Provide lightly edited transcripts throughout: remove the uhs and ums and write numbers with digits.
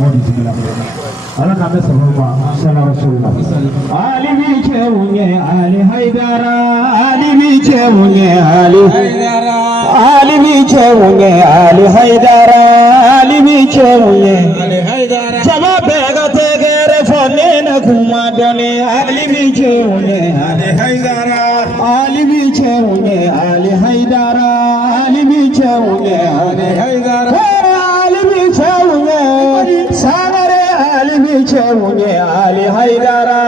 modi sibila ala na be sababa sallallahu alaihi wasallam ali bi chewunye ali haidara ali bi chewunye ali haidara ali bi chewunye ali haidara ali bi chewunye ali haidara jama bega tegere fonne na kuma doni ali bi chewunye ali haidara ali bi chewunye ali haidara ali bi chewunye ali haidara ali bi chewunye sagare ali bi chewunye ali haidara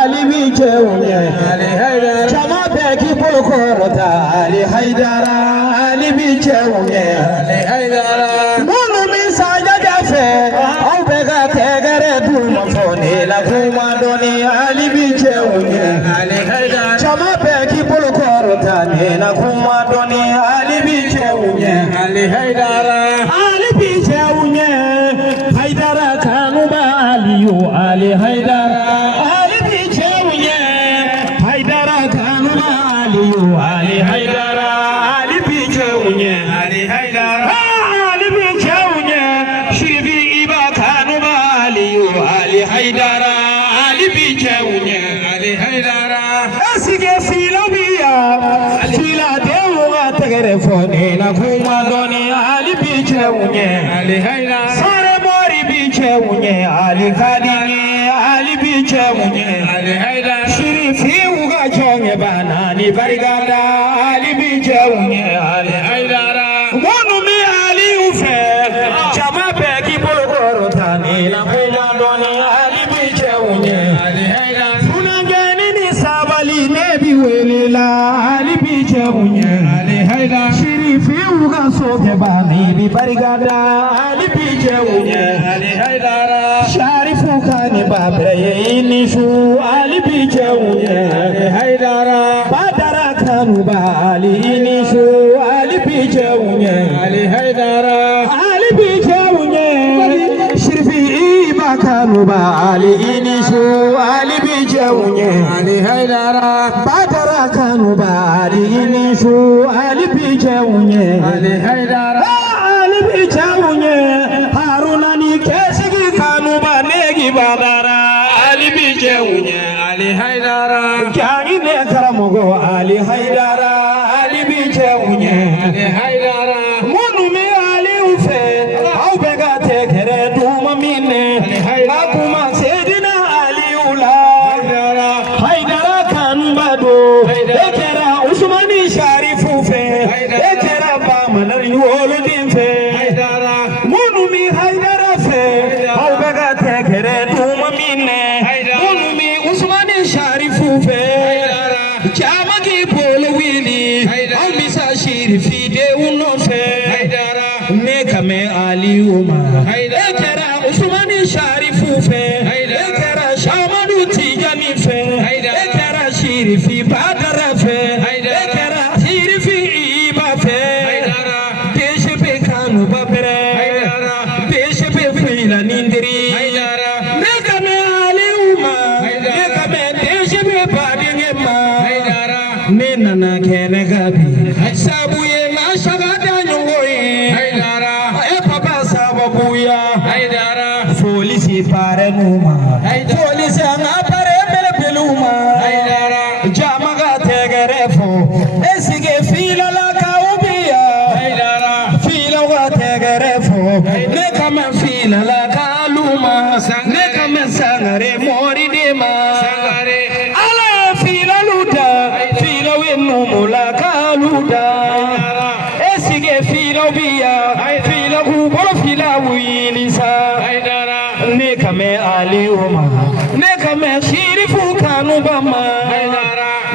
ali bi chewunye ali haidara jama begi bulkorota ali haidara ali bi chewunye ali haidara munu mi sajada fe au bega tegere duma fone la kuma doni ali bi chewunye ali haidara jama begi bulkorota ne la kuma doni ali bi chewunye ali haidara ali bi chewunye haidara kanuba aliyu ali haidara ali bi chewunye haidara kanuba aliyu ali haidara ali bi chewunye ali haidara ali bi chewunye shiribi iba kanuba aliyu ali haidara ali bi chewunye ali haidara asige filabiya fila dewa tegere fone na kuma doni ali bi chewunye ali haidara sare mori bi chewunye ali kadini ali bi chewunye ali haidara shirifi uga chonge bana ni barigada ali bi chewunye ali haidara wonu mi ali ufe chama beki bolgoro tani na kuma doni ali bi chewunye ali haidara sunangeni ni sabali nebi welila ali bi chewunye ali haidara shirifi uga soke bani bi barigada ali bi chewunye ali haidara sharifu kani babre inishu ali bi chewunye ali haidara badara kanu bali inishu ali bi chewunye ali haidara ali bi chewunye shirifi iba kanu bali inishu ali bi chewunye ali haidara badara kanu bali inishu ali bi chewunye ali haidara ali bi chewunye haruna ni kesigi kanu ba negi badara ali bi chewunye ali haidara kyangi ne karamogo ali haidara ali bi chewunye ali haidara munu mi ali ufe au bega tekere duma mine akuma sedina ali ula haidara kanu bado ekera usmani sharifu fe ekera ba manar yolo dimfe munu mi haidara fe au bega tekere duma mine munu mi usmani sharifu fe chama ki polo wili au misa shirifi de uno fe ne kame ali uma ekera usmani sharifu fe ekera shamadu tijani fe ekera shirifi badara fe ekera shirifi iba fe deshe pe kanu babere deshe pe fila nindiri ne kame ali uma ne kame deshe pe badenge ma ne nana kene gabi sabu ye na shagada nyongoyi e papa sababu ya folisi pare numa folisi anga pare bele beluma jamaga tegere fo esige fila la kaubia fila wa tegere fo ne kama fila la kaluma ne kama sangare mori dema ala fila luda fila wenu mula kaluda esige fila bia fila kubolo fila wilisa ne kame ali uma ne kame shirifu kanu bama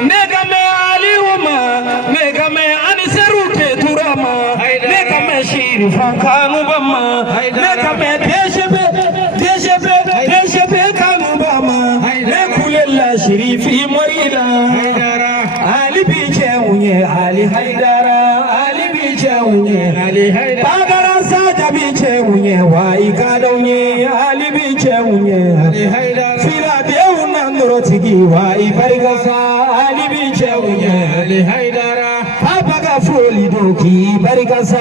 ne kame ali uma ne kame aniseru keturama ne kame shirifu kanu bama ne kame deshebe kanu bama ne kulela shirifi morila ali bi chewunye ali haidara ali bi chewunye ali haidara bagara saja bi chewunye wa ikadonye ali bi chewunye ali haidara fila deuna ndoro tigi wa ibarigasa ali bi chewunye ali haidara papaga foli doki barigasa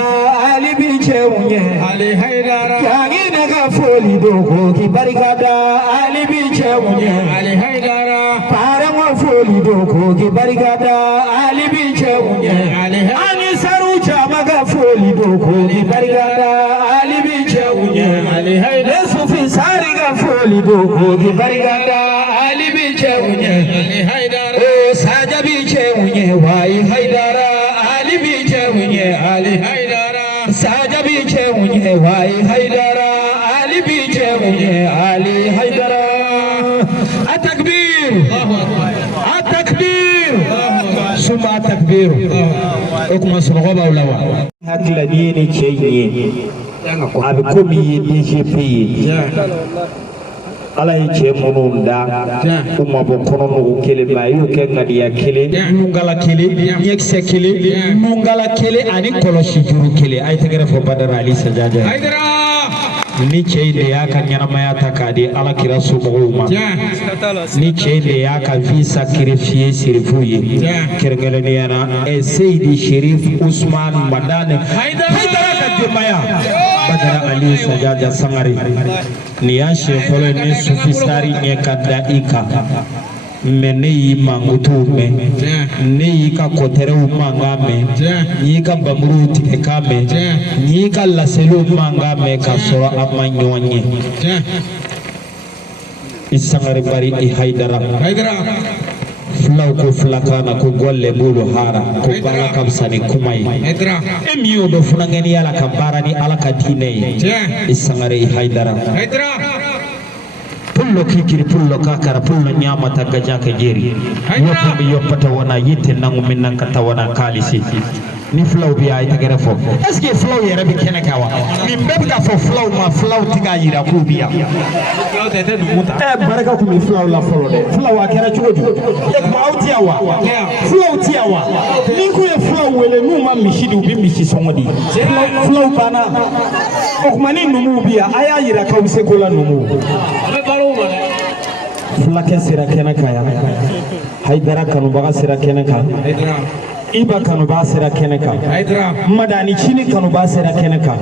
ali bi chewunye ali haidara yangi naga foli foli dogo ki barikada Ali bi chewunye Ali Haidara Parama foli dogo ki barikada Ali bi chewunye Ali Ani sarucha maga foli dogo ki barikada Ali bi chewunye Ali Haidara Sufi sariga foli dogo ki barikada Ali bi chewunye Ali Haidara O saja bi chewunye wai Haidara Ali bi chewunye Ali Haidara saja bi chewunye wai Haidara Ali bi chewunye Ali Haidara Atakbir Atakbir Suma atakbir Okuma sumagoba ulawa Hakila dini chenye Abi komi DGP ala ye cɛ minnu da u mabɔ kɔnɔnugu kelen ma y'o kɛ ŋaniya kelen nungala kelen ɲɛkisɛ kelen nungala kelen ani kɔlɔsi juru kelen a ye tɛgɛrɛ fɔ Badara Ali Sajaja ni cɛ in de y'a ka ɲɛnamaya ta k'a di Alakira somɔgɔw ma ni cɛ in de y'a ka visa créfier serifu ye kɛrɛnkɛrɛnnenya na Seydi Sherif Ousmane Madane Haidara ka denbaya Badara Ali Sajaja Sangare ni y'a siɲɛ fɔlɔ ni Sufi Sari ɲɛ ka da i kan mɛ ne y'i mankutuw mɛn ne y'i ka kɔtɛrɛw mankan mɛn n y'i ka bamuruw tigɛ kan mɛn n y'i ka laseliw mankan mɛn k'a sɔrɔ a ma ɲɔgɔn ye i Sangare Bari i Haidara fulaw ko filakan na ko gɔlɛ bolo hara ko baara ka fisa ni kuma ye e min y'o dɔn funankɛniya la ka baara ni Ala ka diinɛ ye i Sangare i Haidara pullo kikiri pullo kakara pullo nyamata gajaka jeri yopo mi yopata wana yitte nangu min nanka tawana kalisi ni flow bi ay tagere fo est ce que flow yere bi kene kawa min bebga fo flow ma flow tiga yira ko biya flow tete du muta baraka ko mi flow la folo de flow akera chugoju e ko awti awa flow ti awa ni ko e flow wele nu ma mishidi ubi mishi songodi flow bana o mani numu biya aya yira ka use ko la numu fulake sira kene kaya Haidara kanubaga sira kene ka Iba kanuba sira kene ka Madani chini kanuba sira kene ka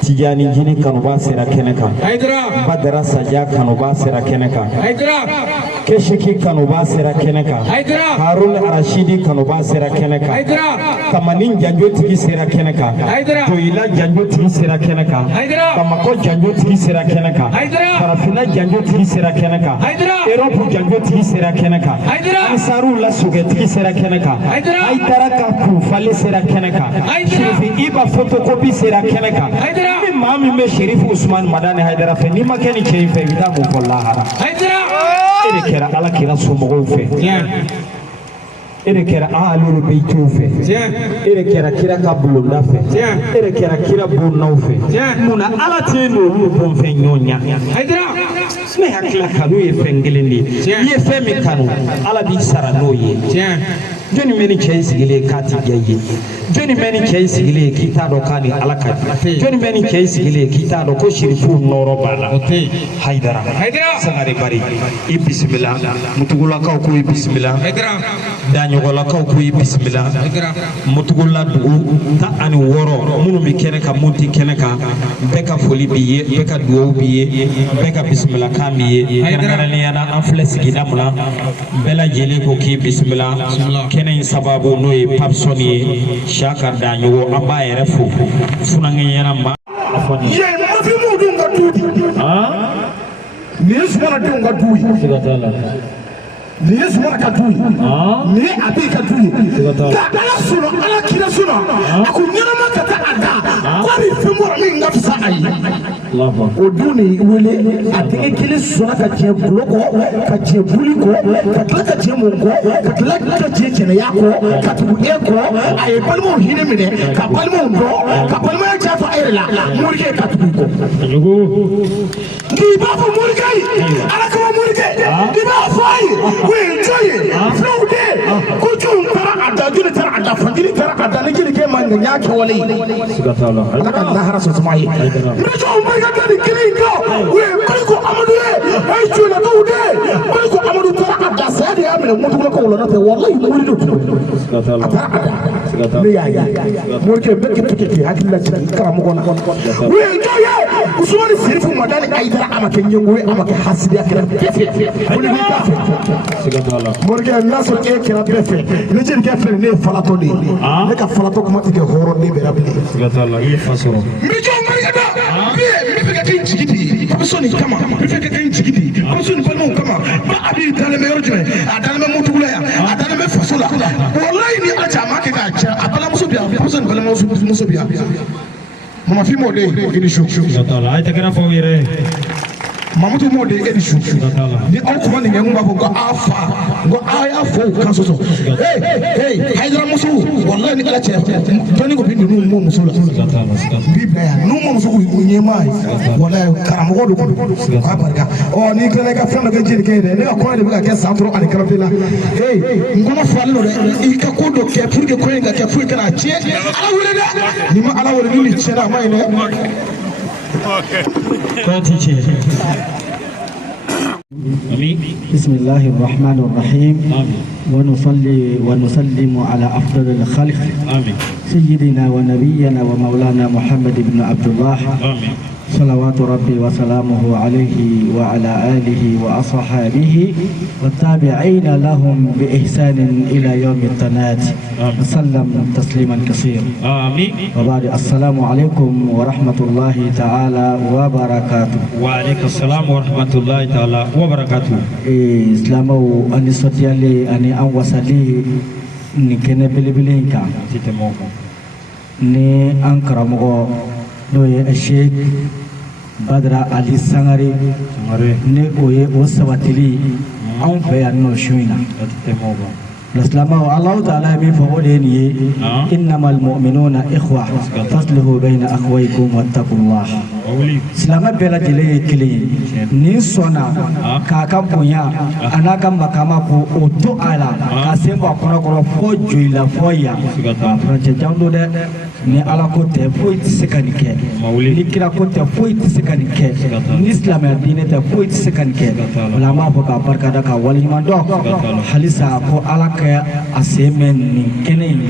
Tijani jini kanuba sira kene ka Badara Saja kanuba sira kene ka Keshiki kanuba sira kene ka Harun Arashidi kanuba sira kene ka Kamanin janjo tigi sira kene ka Toila janjo tigi sira kene ka Kamako janjo tigi sira kene ka Karafina janjo tigi sira kene ka Eropu janjo tigi sira kene ka Ansaru la suge tigi sira kene ka Haidara ka kufale sira kene ka Sherifi Iba fotokopi sira kene ka Ni mami me Sherif Ousmane Madane Haidara fe ni makeni chei fe vida mu pollahara ere kera Alakira somɔgɔw fɛ ere kera ahlul beitiw fɛ ere kera kira ka bulonda fɛ ere kera kira bonnaw fɛ munna Ala tɛ n'olu bɔnfɛn ɲɔnya ne hakili kanu ye fɛn kelen de ye i ye fɛn min kanu Ala b'i sara n'o ye jɔnni bɛ ni cɛ in sigilen k'a ti diya i ye jɔnni bɛ ni cɛ in sigilen k'i t'a dɔn k'a ni Ala ka di jɔnni bɛ ni cɛ in sigilen k'i t'a dɔn ko Sherifu nɔrɔ b'a la Haidara Sangare Bari i bisimila Mutugulakaw ko i bisimila Daɲɔgɔnlakaw ko i bisimila Mutugula dugu 16 minnu bɛ kɛnɛ kan mun tɛ kɛnɛ kan bɛɛ ka foli b'i ye bɛɛ ka dugawu b'i ye bɛɛ ka bisimilakan b'i ye kɛrɛnkɛrɛnnenya la an filɛ sigida min na bɛɛ lajɛlen ko k'i bisimila kɛnɛ in sababu n'o ye Papson ye Saka Daɲɔgɔn an b'a yɛrɛ fo funankɛɲɛna ma ye mafimu dun ka du ni ye Sumana denw ka du ye ni ye Sumana ka du ye ni ye Abi ka du ye ka Ala sɔnna Ala kira sɔnna a ko ɲɛnama ka taa a da ko a bɛ fɛn bɔra min ka fisa a ye o dun de wele a denkɛ kelen sɔnna ka diɲɛ gulo kɔ ka diɲɛ buli kɔ ka tila ka diɲɛ mun kɔ ka tila ka diɲɛ jɛnɛya kɔ ka tugu e kɔ a ye balimaw hinɛ minɛ ka balimaw dɔn ka balimaya diya to a yɛrɛ la morikɛ ka tugu i kɔ n'i b'a fɔ morikɛ ye Ala kama morikɛ n'i b'a fɔ a ye o ye jɔn ye filaw de ko jɔnw taara a da joli taara a da fajiri taara a da ni jelikɛ ma ŋaniya kɛwale Ala ka lahara sɔsɔma ye ne jɔnw barika da ni kiri in kan o ye Baliko Amadu ye a ye jolakaw de Baliko Amadu taara a da saya de y'a minɛ Mutugulakaw la n'o tɛ walayi mori de tun a taara a da ne y'a ye morikɛ bɛɛ kɛ hakili la jigin karamɔgɔ la o ye jɔn ye Usmani Serifu Madani Aidara amake nyongwe amake hasidia kira befe. Oni bita. Morga naso e kira befe. Nijin kefe ne falato ni. Ne ka falato kuma tike horo ni berabili. Sigatala ile fasoro. Mijo marigada. Be mi feka tin jigiti. Absoni kama. Mi feka tin jigiti. Absoni balmo kama. Ba abi dale me yorjme. Adale me mutugula ya. Adale me fasola. Wallahi ni acha make ka acha. Abala muso biya. Absoni bala muso biya. Mama fi mode ini shuk. Sigatala ay takara fo yere. Mamutu mode ini shuk. Ni au kuma ni ngumba ko afa. Go aya fo kan so. Hey, haidara muso. Wallahi ni acha. Toni ko bindu no muso la. Biblia no muso ko nyema. Wallahi karamogo do ko. Abarka. Oh ni kele ka fana ga jiri ke de. Ne ko de ka santro ali karapela. Hey, ngoma fallo de. Ika ko do ke pour que ko nga ke pour que na tie. Ala wele da. Ni ma ala wele ni chera mai ne. بسم الله الرحمن الرحيم ونصلي ونسلم على أفضل الخلق سيدنا ونبينا ومولانا محمد بن عبد الله صلوات ربي وسلامه عليه وعلى آله وأصحابه والتابعين لهم بإحسان إلى يوم التناد وسلم تسليما كثيرا آمين. وبعد السلام عليكم ورحمة الله تعالى وبركاته. وعليكم السلام ورحمة الله تعالى وبركاته. إسلامه أني سوتيالي أني أنوسالي نكنا بلبلينكا ni أنكرمه نوي الشيخ Badra Ali Sangare ne oye o sabatili an fɛ yan nɔ su in na Lislamaw Allah Ta'ala min fɔ o de ye nin ye innamal mu'minuna ikhwa faslihu bayna akhawaykum wattaqullah Silama bɛɛ lajɛlen ye kelen ye nin sɔnna k'a ka bonya a n'a ka makama ko o to a la ka sen bɔ a kɔnɔkɔrɔ fo joyila fo yan furancɛ jan don dɛ ni Ala ko tɛ foyi tɛ se ka nin kɛ ni kira ko tɛ foyi tɛ se ka nin kɛ ni silamɛya diinɛ tɛ foyi tɛ se ka nin kɛ wala an b'a fɔ k'a barikada ka waleɲuman dɔn halisa ko Ala ka a sen mɛn nin kɛnɛ in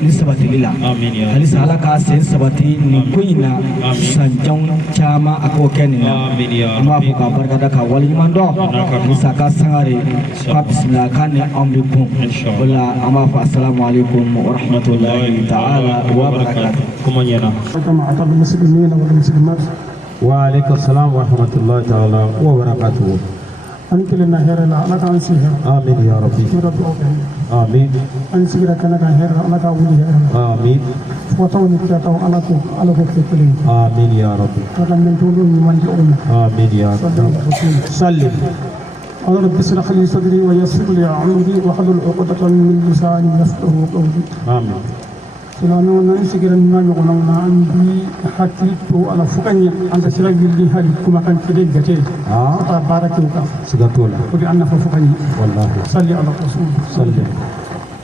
ni sabatili la halisa Ala k'a sen sabati nin ko in na sanjanw caman a k'o kɛ nin na an b'a fɔ k'a barikada ka waleɲuman dɔn Musa ka Sangare k'a bisimila k'a ni anw bɛ kun o la an b'a fɔ assalamu alaikum wa rahmatulahi ta'ala wa barakatuh. جماعة المسلمين والمسلمات وعليكم السلام ورحمة الله تعالى وبركاته. أنك لنا هير لا لك عن سير آمين يا ربي. آمين. أن سير كنا هير لك ولي هير آمين. وتوني كتاو على كفكلي آمين يا ربي. وكمن تقولون من جئنا آمين يا ربي. سلم. رب اشرح لي صدري ويسر لي أمري واحلل عقدة من لساني يفقهوا قولي. آمين. silano na insigira na nyogona na andi hakito ala fukanya anda sira willi hali kuma kan fide gate ta barake ka sigatola kudi anna fa fukanya wallahi salli ala rasul salli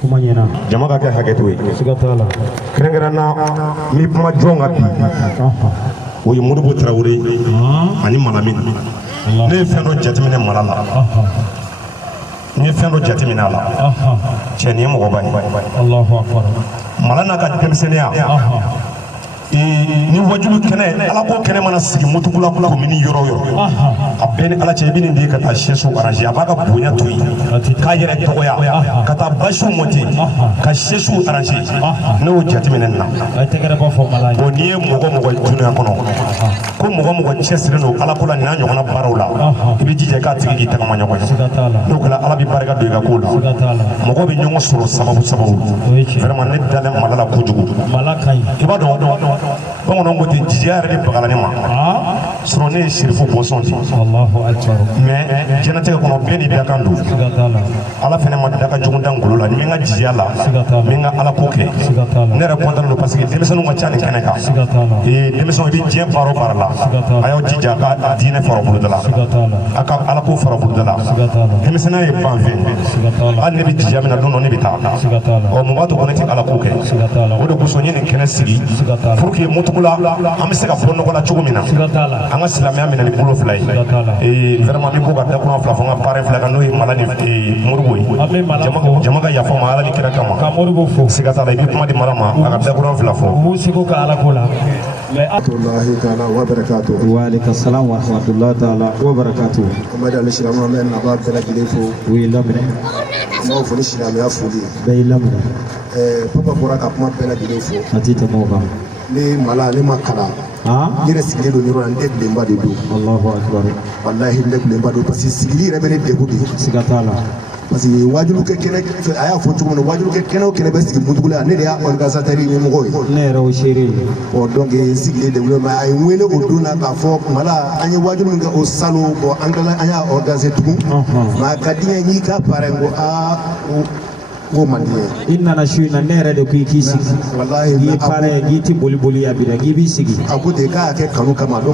kuma nyena jama'a ka haketo yi sigatola krengara na mi kuma jonga bi o yi murubo traure ani malamin ne feno jatimine malala ni feno jatimina la cheni mo go bani Allahu akbar malana ka denmisɛnniya ni wajulu kɛnɛ Ala ko kɛnɛ mana sigi mutukula kula ko mini yɔrɔ yɔrɔ a bɛɛ ni Ala cɛ i bɛ nin di ka taa sɛso arranger a b'a ka bonya to yen k'a yɛrɛ dɔgɔya ka taa basiw monter ka sɛso arranger ne y'o jateminɛ nin na bon n'i ye mɔgɔ mɔgɔ dunuya kɔnɔ ko mɔgɔ mɔgɔ cɛsirilen don Ala ko la nin n'a ɲɔgɔnna baaraw la i bɛ jija k'a tigi k'i tagama ɲɔgɔn ye n'o kɛra Ala bɛ barika don i ka ko la mɔgɔ bɛ ɲɔgɔn sɔrɔ sababu vraiment ne dalen Mala la kojugu i b'a dɔn bamananw ko ten jijiya yɛrɛ de bagala ne ma sinon ne ye sirifu bɔnsɔn de mais diɲɛnatigɛ kɔnɔ bɛɛ ni dakan don Ala fɛnɛ ma daka jugu da ngolo la ni min ka jijiya la min ka Ala ko kɛ ne yɛrɛ content don parce que denmisɛnninw ka ca nin kɛnɛ kan denmisɛnw i bɛ diɲɛ baara o baara la a y'aw jija a ka diinɛ fara boloda la a ka Ala ko fara boloda la denmisɛnninya ye banfɛn hali ne bɛ jijiya min na don dɔ ne bɛ taa mun b'a to ko ne tɛ Ala ko kɛ o de kosɔn n ye nin kɛnɛ sigi pour que mutugula an bɛ se ka bɔ nɔgɔ la cogo min na an ka ka silamɛya minɛ ni bolo fila ye vraiment min ko ka da kuran fila fɔ n ka pare fila kan n'o ye mala ni Moribo ye jama ka yafa ma ala ni kira kama ka Moribo fo siga t'a la i bɛ kuma di mara ma a ka da kuran fila fɔ mu seko ka ala ko la Allahi ta'ala wa barakatuh. Wa alaikum salam wa rahmatullahi ta'ala wa barakatuh. Kuma da alishiramu na na ba bela gile fo. Oui lamre. Ma fo ni shiramu ya foli. Bai lamre. Papa bora ka kuma bela gile fo. Atita moga. Ni mala ni makala. Ah? Yere sigile do ni ro ande lemba de do. Allahu akbar. Wallahi lemba do parce que sigili re bene de ko de. Sigatala. Parce que wajulu ke kene aya fo tumo wajulu ke kene o kene be sigi mutugula ne de ya organisateur ni mo goy ne ro shiri o donc sigile de wule ma ay wele o duna ka fo mala anya wajulu nga o salo bo angala anya organiser tugu ma kadiya ni ka parengo a o maniye inna na shina ne re de ku kisi wallahi gi pare gi ti boli boli ya bida gi bi sigi akute ka ke kanu kama do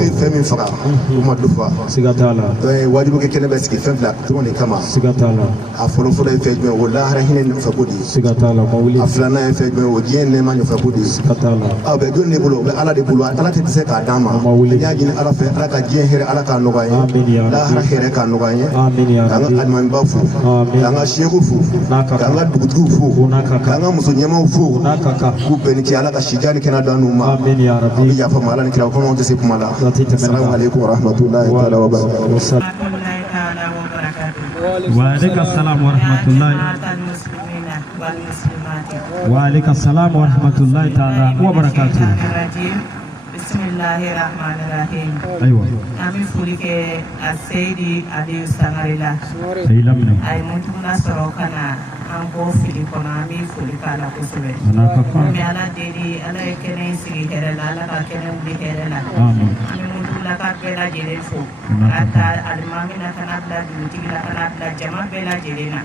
e femi faga o ma do fa sigatala wajulu ke kene be sigi fem la to ne kama sigatala a folo folo e fejme o la hara hinen fa bodi sigatala mawli aflana e fejme o jien ne ma fa bodi sigatala a be don ne bolo be ala de bolo ala te se ka dama ya jini ala fe ala ka jien here ala ka nogaye amin ya la hara here ka nogaye amin ya rabbi adman ba fu nga sheku fu nga dugutu fu nga muso nyama fu ku be ni ki ala ka shijani kana danu ma amin ya rabbi ya fa mala ni kira ko mo te se kuma la assalamu alaikum wa rahmatullahi ta'ala wa barakatuh wa alaikum salam wa rahmatullahi wa alaikum salam wa rahmatullahi ta'ala wa barakatuh Bismillahirrahmanirrahim. Aywa. Kami foli kɛ a Seydi Aliyu Sangare la. Ayi lamina. A ye muntuna sɔrɔ ka na an bɔ fili kɔnɔ an bɛ foli k'a la kosɛbɛ. Ala ka fa. N bɛ Ala deli Ala ye kɛnɛ in sigi hɛrɛ la Ala ka kɛnɛ wuli hɛrɛ la. Amin. An bɛ muntulaka bɛɛ lajɛlen fo. Ka taa alimami la ka na bila dugutigi la ka na bila jama bɛɛ lajɛlen na.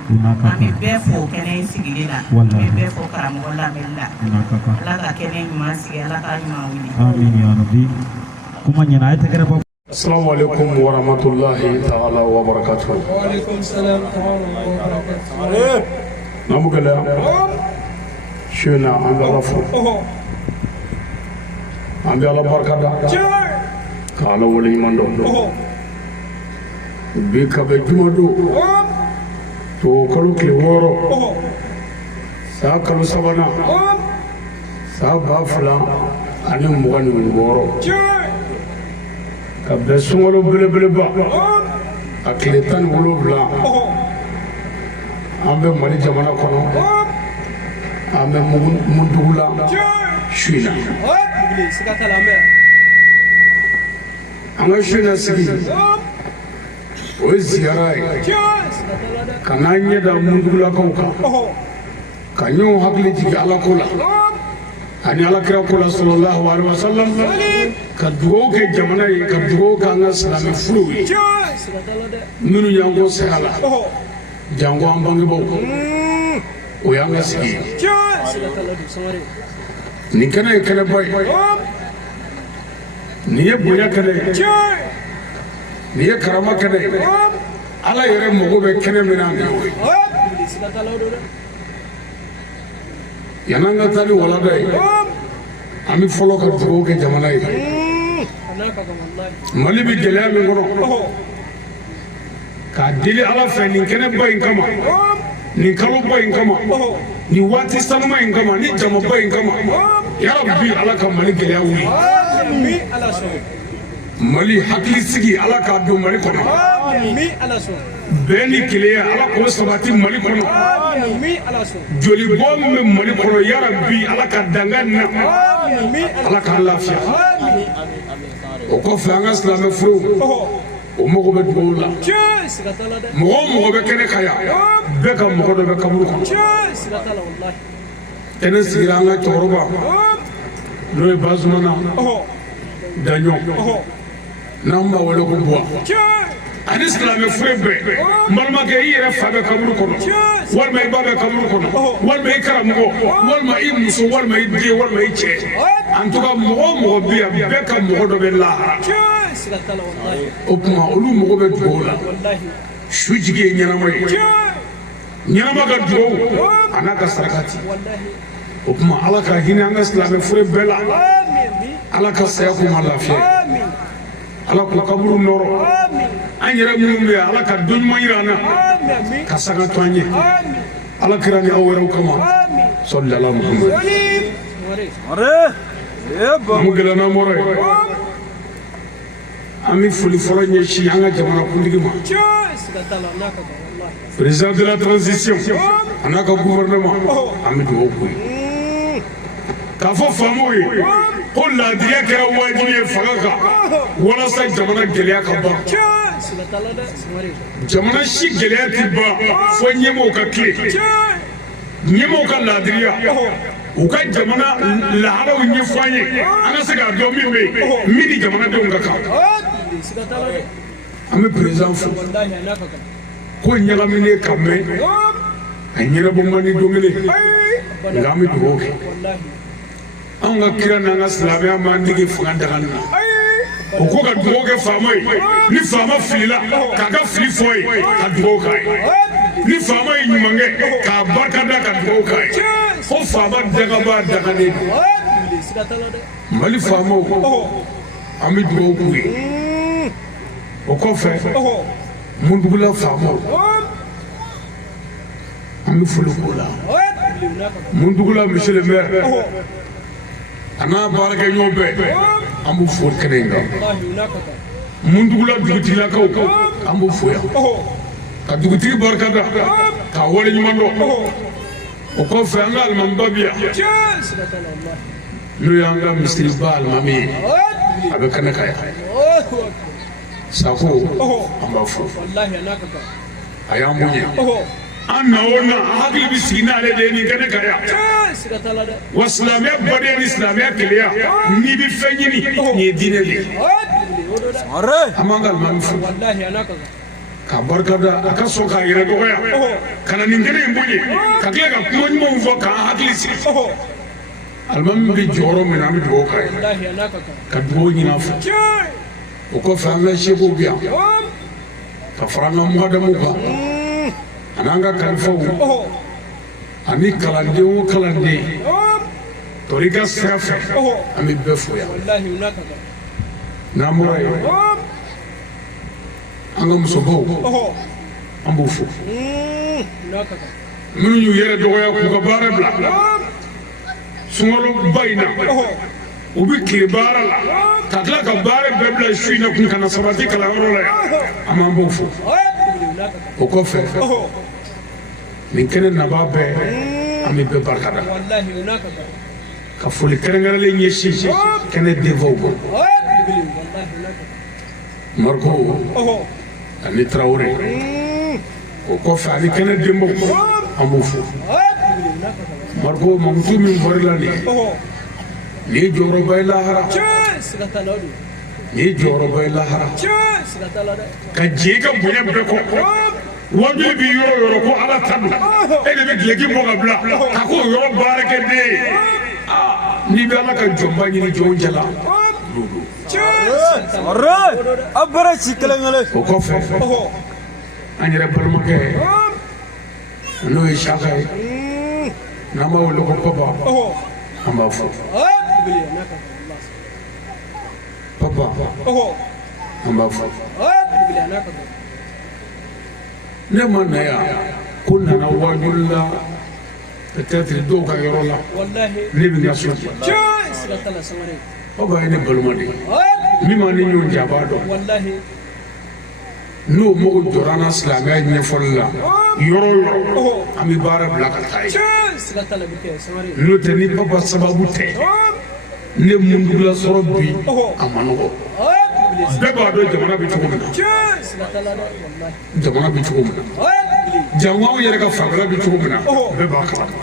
An bɛ bɛɛ fo kɛnɛ in sigili la. An bɛ bɛɛ fo karamɔgɔ lamɛnni la. Ala ka kɛnɛ ɲuman sigi Ala ka ɲuman wuli. Amin ya rabbi. Kuma nyana ay tagara ba. Assalamu alaikum wa rahmatullahi ta'ala wa barakatuh. Wa alaikum salam wa rahmatullahi. Namugala. Shena an bɛ Ala fo. An bɛ Ala barikada. Ka Ala wale ɲuman dɔn. Bi ka bɛ juma don. To kalo tile 6. San kalo 3. San 2000 ani 26. Ka bɛn sunkalo belebeleba a tile 17 an bɛ Mali jamana kɔnɔ an bɛ Mundugu la su in na an ka su in na sigi o ye ziyara ye ka n'an ɲɛ da Mundugulakaw kan ka ɲɔgɔn hakili jigin Ala ko la ani Alakira ko la sallallahu alaihi wa sallam ka dugawu kɛ jamana ye ka dugawu kɛ an ka silamɛ furuw ye minnu y'an ko saya la jango an bangebaw o y'an ka sigi ye nin kɛnɛ ye kɛnɛba ye nin ye bonya kɛnɛ ye nin ye karama kɛnɛ ye Ala yɛrɛ mago bɛ kɛnɛ min na nin y'o ye yan'an ka taa ni walanda ye an bɛ fɔlɔ ka dugawu kɛ jamana ye Mali bɛ gɛlɛya min kɔnɔ k'a deli Ala fɛ nin kɛnɛba in kama nin kaloba in kama nin waati sanuma in kama nin jamaba in kama yarabi Ala ka Mali gɛlɛya wuli Mali hakili sigi Ala k'a don Mali kɔnɔ bɛn ni kelenya Ala k'o sabati Mali kɔnɔ jolibɔ min bɛ Mali kɔnɔ yarabi Ala ka dangani na Ala k'an lafiya o kɔfɛ an ka silamɛ furuw o mago bɛ dugawu la mɔgɔ o mɔgɔ bɛ kɛnɛ kan yan bɛɛ ka mɔgɔ dɔ bɛ kaburu kɔnɔ kɛnɛ sigira an ka cɛkɔrɔba n'o ye Bazumana Daɲɔ n'an b'a wele ko Buwa ani silamɛ fure bɛɛ n balimakɛ i yɛrɛ fa bɛ kaburu kɔnɔ walima i ba bɛ kaburu kɔnɔ walima i karamɔgɔ walima i muso walima i den walima i cɛ en tout cas mɔgɔ o mɔgɔ bɛ yan bɛɛ ka mɔgɔ dɔ bɛ lahara o tuma olu mago bɛ dugawu la su jigi ye ɲɛnama ye ɲɛnama ka dugawu a n'a ka sarakati o tuma Ala ka hinɛ an ka silamɛ fure bɛɛ la Ala ka saya k'u ma lafiya ala ko kaburu noro an yɛrɛ minnu bɛ ala ka dɔ ɲuman yira an na ka sanga to an ye ala kira ni aw wɛrɛw kama sallallahu muhammad mu gɛlɛnna mɔrɔ ye an bɛ foli fɔlɔ ɲɛsin an ka jamana kuntigi ma président de la transition a n'a ka gouvernement an bɛ dugawu k'u ye k'a fɔ faamaw ye ko laadiya kɛra wajibi ye fanga kan walasa jamana gɛlɛya ka ban jamana si gɛlɛya ti ban fo ɲɛmɔgɔw ka tile ɲɛmɔgɔw ka laadiriya u ka jamana laharaw ɲɛfɔ an ye an ka se k'a dɔn min bɛ yen min ni jamanadenw ka kan an bɛ président fo ko ɲagaminen ka mɛn a ɲɛnabɔ man di don kelen nka an bɛ dugawu kɛ anw ka kira n'an ka silamɛya m'an dege fanga dagani na o ko ka dugawu kɛ faama ye ni faama filila k'a ka fili fɔ ye ka dugawu k'a ye ni faama ye ɲuman kɛ k'a barika da ka dugawu k'a ye ko faama dagaba daganen don mali faamaw an bɛ dugawu k'u ye o kɔfɛ mundugula faamaw an bɛ foli k'o la mundugula monsieur le maire a n'a baarakɛɲɔgɔn bɛɛ an b'u fo kɛnɛ in kan mundugula dugutigilakaw an b'u fo yan ka dugutigi barika da k'a wale ɲuman dɔn o kɔfɛ an ka alimamiba bi yan n'o y'an ka misiriba alimami ye a bɛ kɛnɛ kan yan Sako an b'a fo a y'an bonya an na o na hakili bɛ sigi n'ale de ye nin kɛnɛ kan yan wa silamɛya baden ni silamɛya keleya n'i bɛ fɛn ɲini nin ye diinɛ de ye an b'an ka alimami fo k'a barika da a ka sɔn k'a yɛrɛ dɔgɔya ka na nin kɛnɛ in bonya ka tila ka kuma ɲumanw fɔ k'an hakili sigi alimami bɛ jɔyɔrɔ min na an bɛ dugawu k'a ye ka dugawu ɲini a fɛ o kɔfɛ an ka seko bi yan ka fara an ka mɔgɔdamuw kan an'an ka kalifaw ani kalanden o kalanden tɔrika sira fɛ an bɛ bɛɛ fo yan n'an bɔra yen an ka musobaw an b'u fo minnu y'u yɛrɛ dɔgɔya k'u ka baara bila sunkaloba in na u bɛ tile baara la ka tila ka baara bɛɛ bila su in na kun kana sabati kalanyɔrɔ la yan an b'an b'o fo o kɔfɛ nin kɛnɛ naba bɛɛ an bɛ bɛɛ barika da ka foli kɛrɛnkɛrɛnlen ɲɛsin kɛnɛ denfaw ma mariko ani tarawele o kɔfɛ ani kɛnɛ denbaw an b'o fo mariko mamutu min bɔrila nin ye jɔyɔrɔba ye lahara nin ye jɔyɔrɔba ye lahara ka jɛ ka bonya bɛɛ kɔ wajuli bi yɔrɔ o yɔrɔ ko ala ta don e de bɛ gileki bɔ ka bila ka k'o yɔrɔ baarakɛden ye n'i bɛ ala ka jɔnba ɲini jɔnw cɛla a baara ci kelen-kelen o kɔfɛ an yɛrɛ balimakɛ n'o ye Saka ye n'an b'a wele ko papa an b'a fɔ papa an b'a fɔ ne ma na yan ko nana wajuli la peut-être dɔw ka yɔrɔ la ne bɛ n ka so papa ye ne balima de ye min ma ne ɲɔgɔn jɛ a b'a dɔn n'o mago jɔra an na silamɛya ɲɛfɔli la yɔrɔ o yɔrɔ an bɛ baara bila ka taa ye n'o tɛ ni papa sababu tɛ ne mundugula sɔrɔ bi a ma nɔgɔ bɛɛ b'a dɔn jamana bɛ cogo min na jamana bɛ cogo min na jango yɛrɛ ka fanfɛla bɛ cogo min na bɛɛ b'a kalama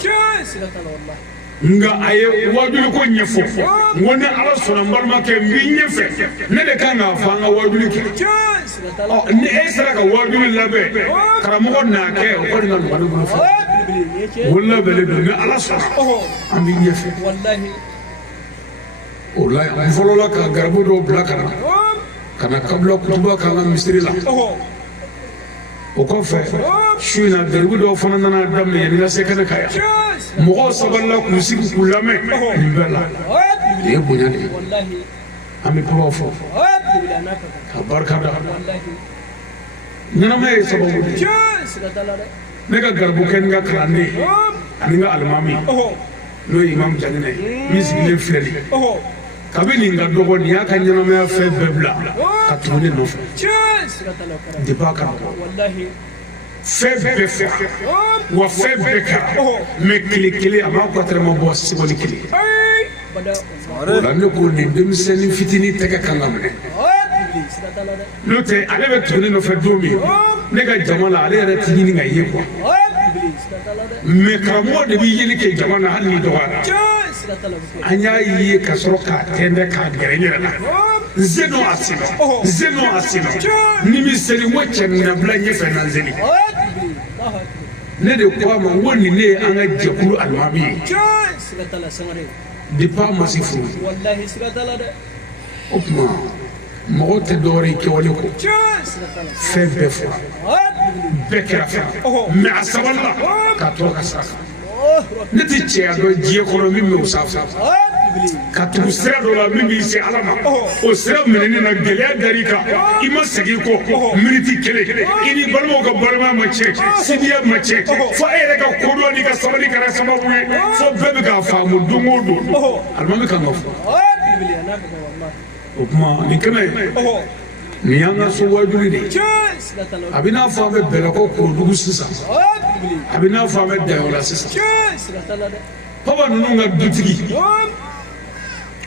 nka a ye wajuli ko ɲɛfɔ n ko ni ala sɔnna n balimakɛ n b'i ɲɛfɛ ne de kan k'a fɔ an ka wajuli kɛ ni e sera ka wajuli labɛn karamɔgɔ n'a kɛ o kɔni ka nɔgɔ ne bolo fɔ o labɛnlen don ni ala sɔnna an b'i ɲɛfɛ o la n fɔlɔla ka garibu dɔw bila ka na kabila kutuba k'an ka misiri la o kɔfɛ su in na garibu dɔw fana nana daminɛ yanni ka se kɛnɛ kan yan mɔgɔw sabalila k'u sigi k'u lamɛn nin bɛɛ la nin ye bonya de ye an bɛ papa fɔ ka barka da ɲɛnamaya ye sababu de ye ne ka garibukɛ ni ka kalanden ani ka alimami n'o ye imam Janginɛ min sigilen filɛ nin ye kabini nin ka dɔgɔ nin y'a ka ɲɛnamaya fɛn bɛɛ bila ka tugu ne nɔfɛ depuis a ka dɔgɔ fɛn bɛɛ fɔra wa fɛn bɛɛ kɛra mais tile kelen a m'a kɔtɛrɛma bɔ seconde kelen o la ne ko nin denmisɛnnin fitinin tɛgɛ kan ka minɛ n'o tɛ ale bɛ tugu ne nɔfɛ don min ne ka jama la ale yɛrɛ tɛ ɲini ka ye quoi mais karamɔgɔ de bɛ yeli kɛ jama na hali ni dɔgɔyara an y'a ye ka sɔrɔ k'a tɛntɛn k'a gɛrɛ n yɛrɛ la n seno a seno ni min seli n ko cɛ minɛbila ɲɛfɛ na n seli ne de ko a ma n ko nin ne ye an ka jɛkulu alimami ye depuis a ma se furu o tuma mɔgɔw tɛ dɔwɛrɛ ye kɛwale kɔ fɛn bɛɛ fɔra bɛɛ kɛra fɛn mais a sabalila k'a tɔ ka sira kan ne tɛ cɛya dɔn diɲɛ kɔnɔ min bɛ o sanfɛ ka tugu sira dɔ la min b'i se ala ma o sira minɛni na gɛlɛya dar'i kan i ma segin kɔ miniti kelen i ni balimaw ka balimaya ma tiɲɛ sidiya ma tiɲɛ fo e yɛrɛ ka kodɔn n'i ka sabali kɛra sababu ye fo bɛɛ bɛ k'a faamu don o don alimami kan ka fɔ o kuma nin kɛnɛ nin y'an ka so wajuli de ye a bɛ n'a fɔ an bɛ bɛlɛkɔ korodugu sisan a bɛ n'a fɔ an bɛ dayola sisan papa ninnu ka dutigi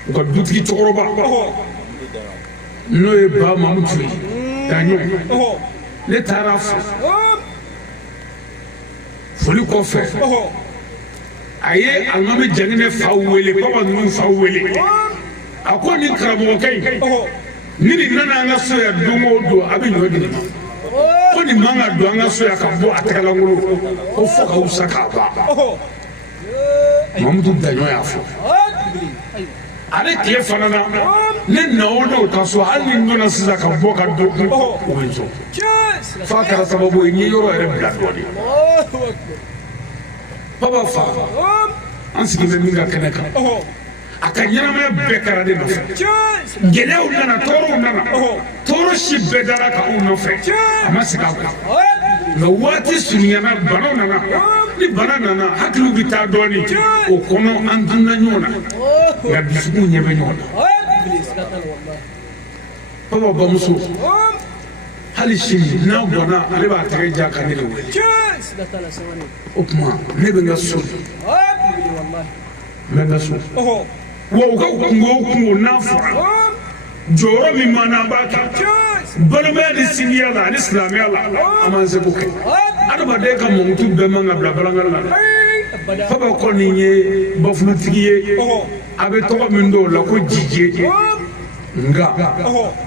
u ka dutigi cɛkɔrɔba n'o ye ba mamutu ye daɲɔn ne taara fo foli kɔfɛ a ye alimami Janginɛ fa wele papa ninnu fa wele a ko nin karamɔgɔkɛ in ni nin nana an ka so yan don o don a bɛ ɲɔ di nin ma ko nin man ka don an ka so yan ka bɔ a tɛgɛlankolon ko fo ka wusa k'a ban mamutu daɲɔn y'a fɔ ale tile fana na ne na o na o ta so hali ni n donna sisan ka bɔ ka don o bɛ jɔ f'a kɛra sababu ye n ye yɔrɔ yɛrɛ bila dɔɔnin papa fa an sigi bɛ min ka kɛnɛ kan a ka ɲɛnamaya bɛɛ kɛra ne nɔfɛ gɛlɛyaw nana tɔɔrɔw nana tɔɔrɔ si bɛɛ dara ka anw nɔfɛ a ma segin a kɔ nka waati surunyana banaw nana ni bana nana hakiliw bɛ taa dɔɔnin o kɔnɔ an dunna ɲɔgɔn na nka dusukun ɲɛ bɛ ɲɔgɔn na papa bamuso hali sini n'a bɔnna ale b'a tɛgɛ ja ka ne de wele o tuma ne bɛ n ka so n bɛ n ka so wa u ka kungo o kungo n'a fɔra jɔyɔrɔ min b'an na an b'a kɛ balimaya ni sinjiya la ani silamɛya la an b'an seko kɛ adamaden ka mankutu bɛɛ man ka bila balankali la dɛ papa kɔni ye bafulutigi ye a bɛ tɔgɔ min dɔw la ko jije nka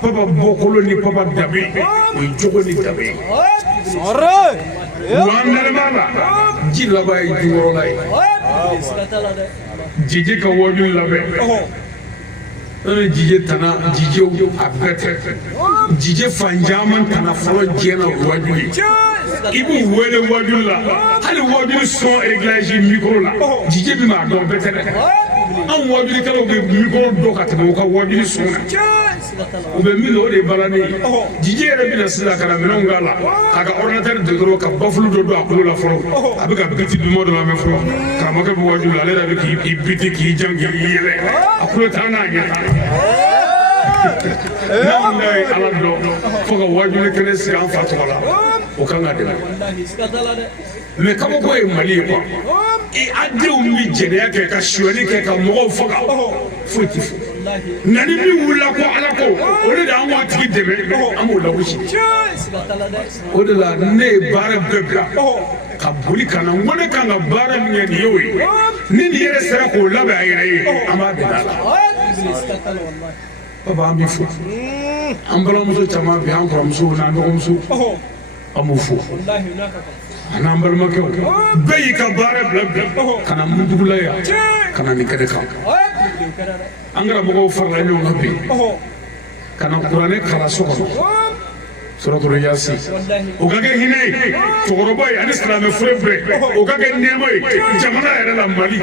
papa bɔkolo ni papa dabe o ye jogo ni dabe ye wa an nɛrɛma la ji laban ye jukɔrɔla ye jije ka wajuli labɛn n'o ye jije tana jijew a bɛɛ tɛ jije fan caman tana fɔlɔ diɲɛna o wajuli i b'u wele wajuli la hali wajuli son réglage micro la jije min b'a dɔn bɛɛ tɛ dɛ anw wajulikɛlaw bɛ micro dɔn ka tɛmɛ u ka wajuli son na u bɛ min na o de ye balani ye jije yɛrɛ bɛna sisan ka na minɛnw k'a la k'a ka ordinateur de dɔrɔn ka bafulu dɔ don a kulo la fɔlɔ a bɛ ka biti duman dɔ lamɛn fɔlɔ karamɔgɔkɛ bɛ wajuli la ale yɛrɛ bɛ k'i biti k'i jan k'i yɛlɛ a kulo t'an n'a ɲɛ ta n'anw n'a ye ala dɔn fo ka wajuli kɛnɛ sigi an fa tɔgɔ la o kan ka dɛmɛ mais kabako ye Mali ye quoi a denw bɛ jɛnɛya kɛ ka suyali kɛ ka mɔgɔw faga foyi tɛ fɔ nka ni min wulila ko ala ko o de y'an k'o tigi dɛmɛ an b'o lagosi o de la ne ye baara bɛɛ bila ka boli ka na n ko ne kan ka baara min kɛ nin ye o ye ni nin yɛrɛ sera k'o labɛn a yɛrɛ ye an b'a dɛmɛ a la papa an b'i fo an balimamuso caman bɛ yen an kɔrɔmusow n'an dɔgɔmusow an b'u fo a n'an balimakɛw bɛɛ y'i ka baara bila ka na Muntugula yan ka na nin kɛnɛ kan an karamɔgɔw farala ɲɔgɔn kan bi ka na kuranɛ kalan so kɔnɔ suratul yasin o ka kɛ hinɛ ye cɛkɔrɔba ye ani silamɛ fure bɛɛ o ka kɛ nɛɛma ye jamana yɛrɛ la Mali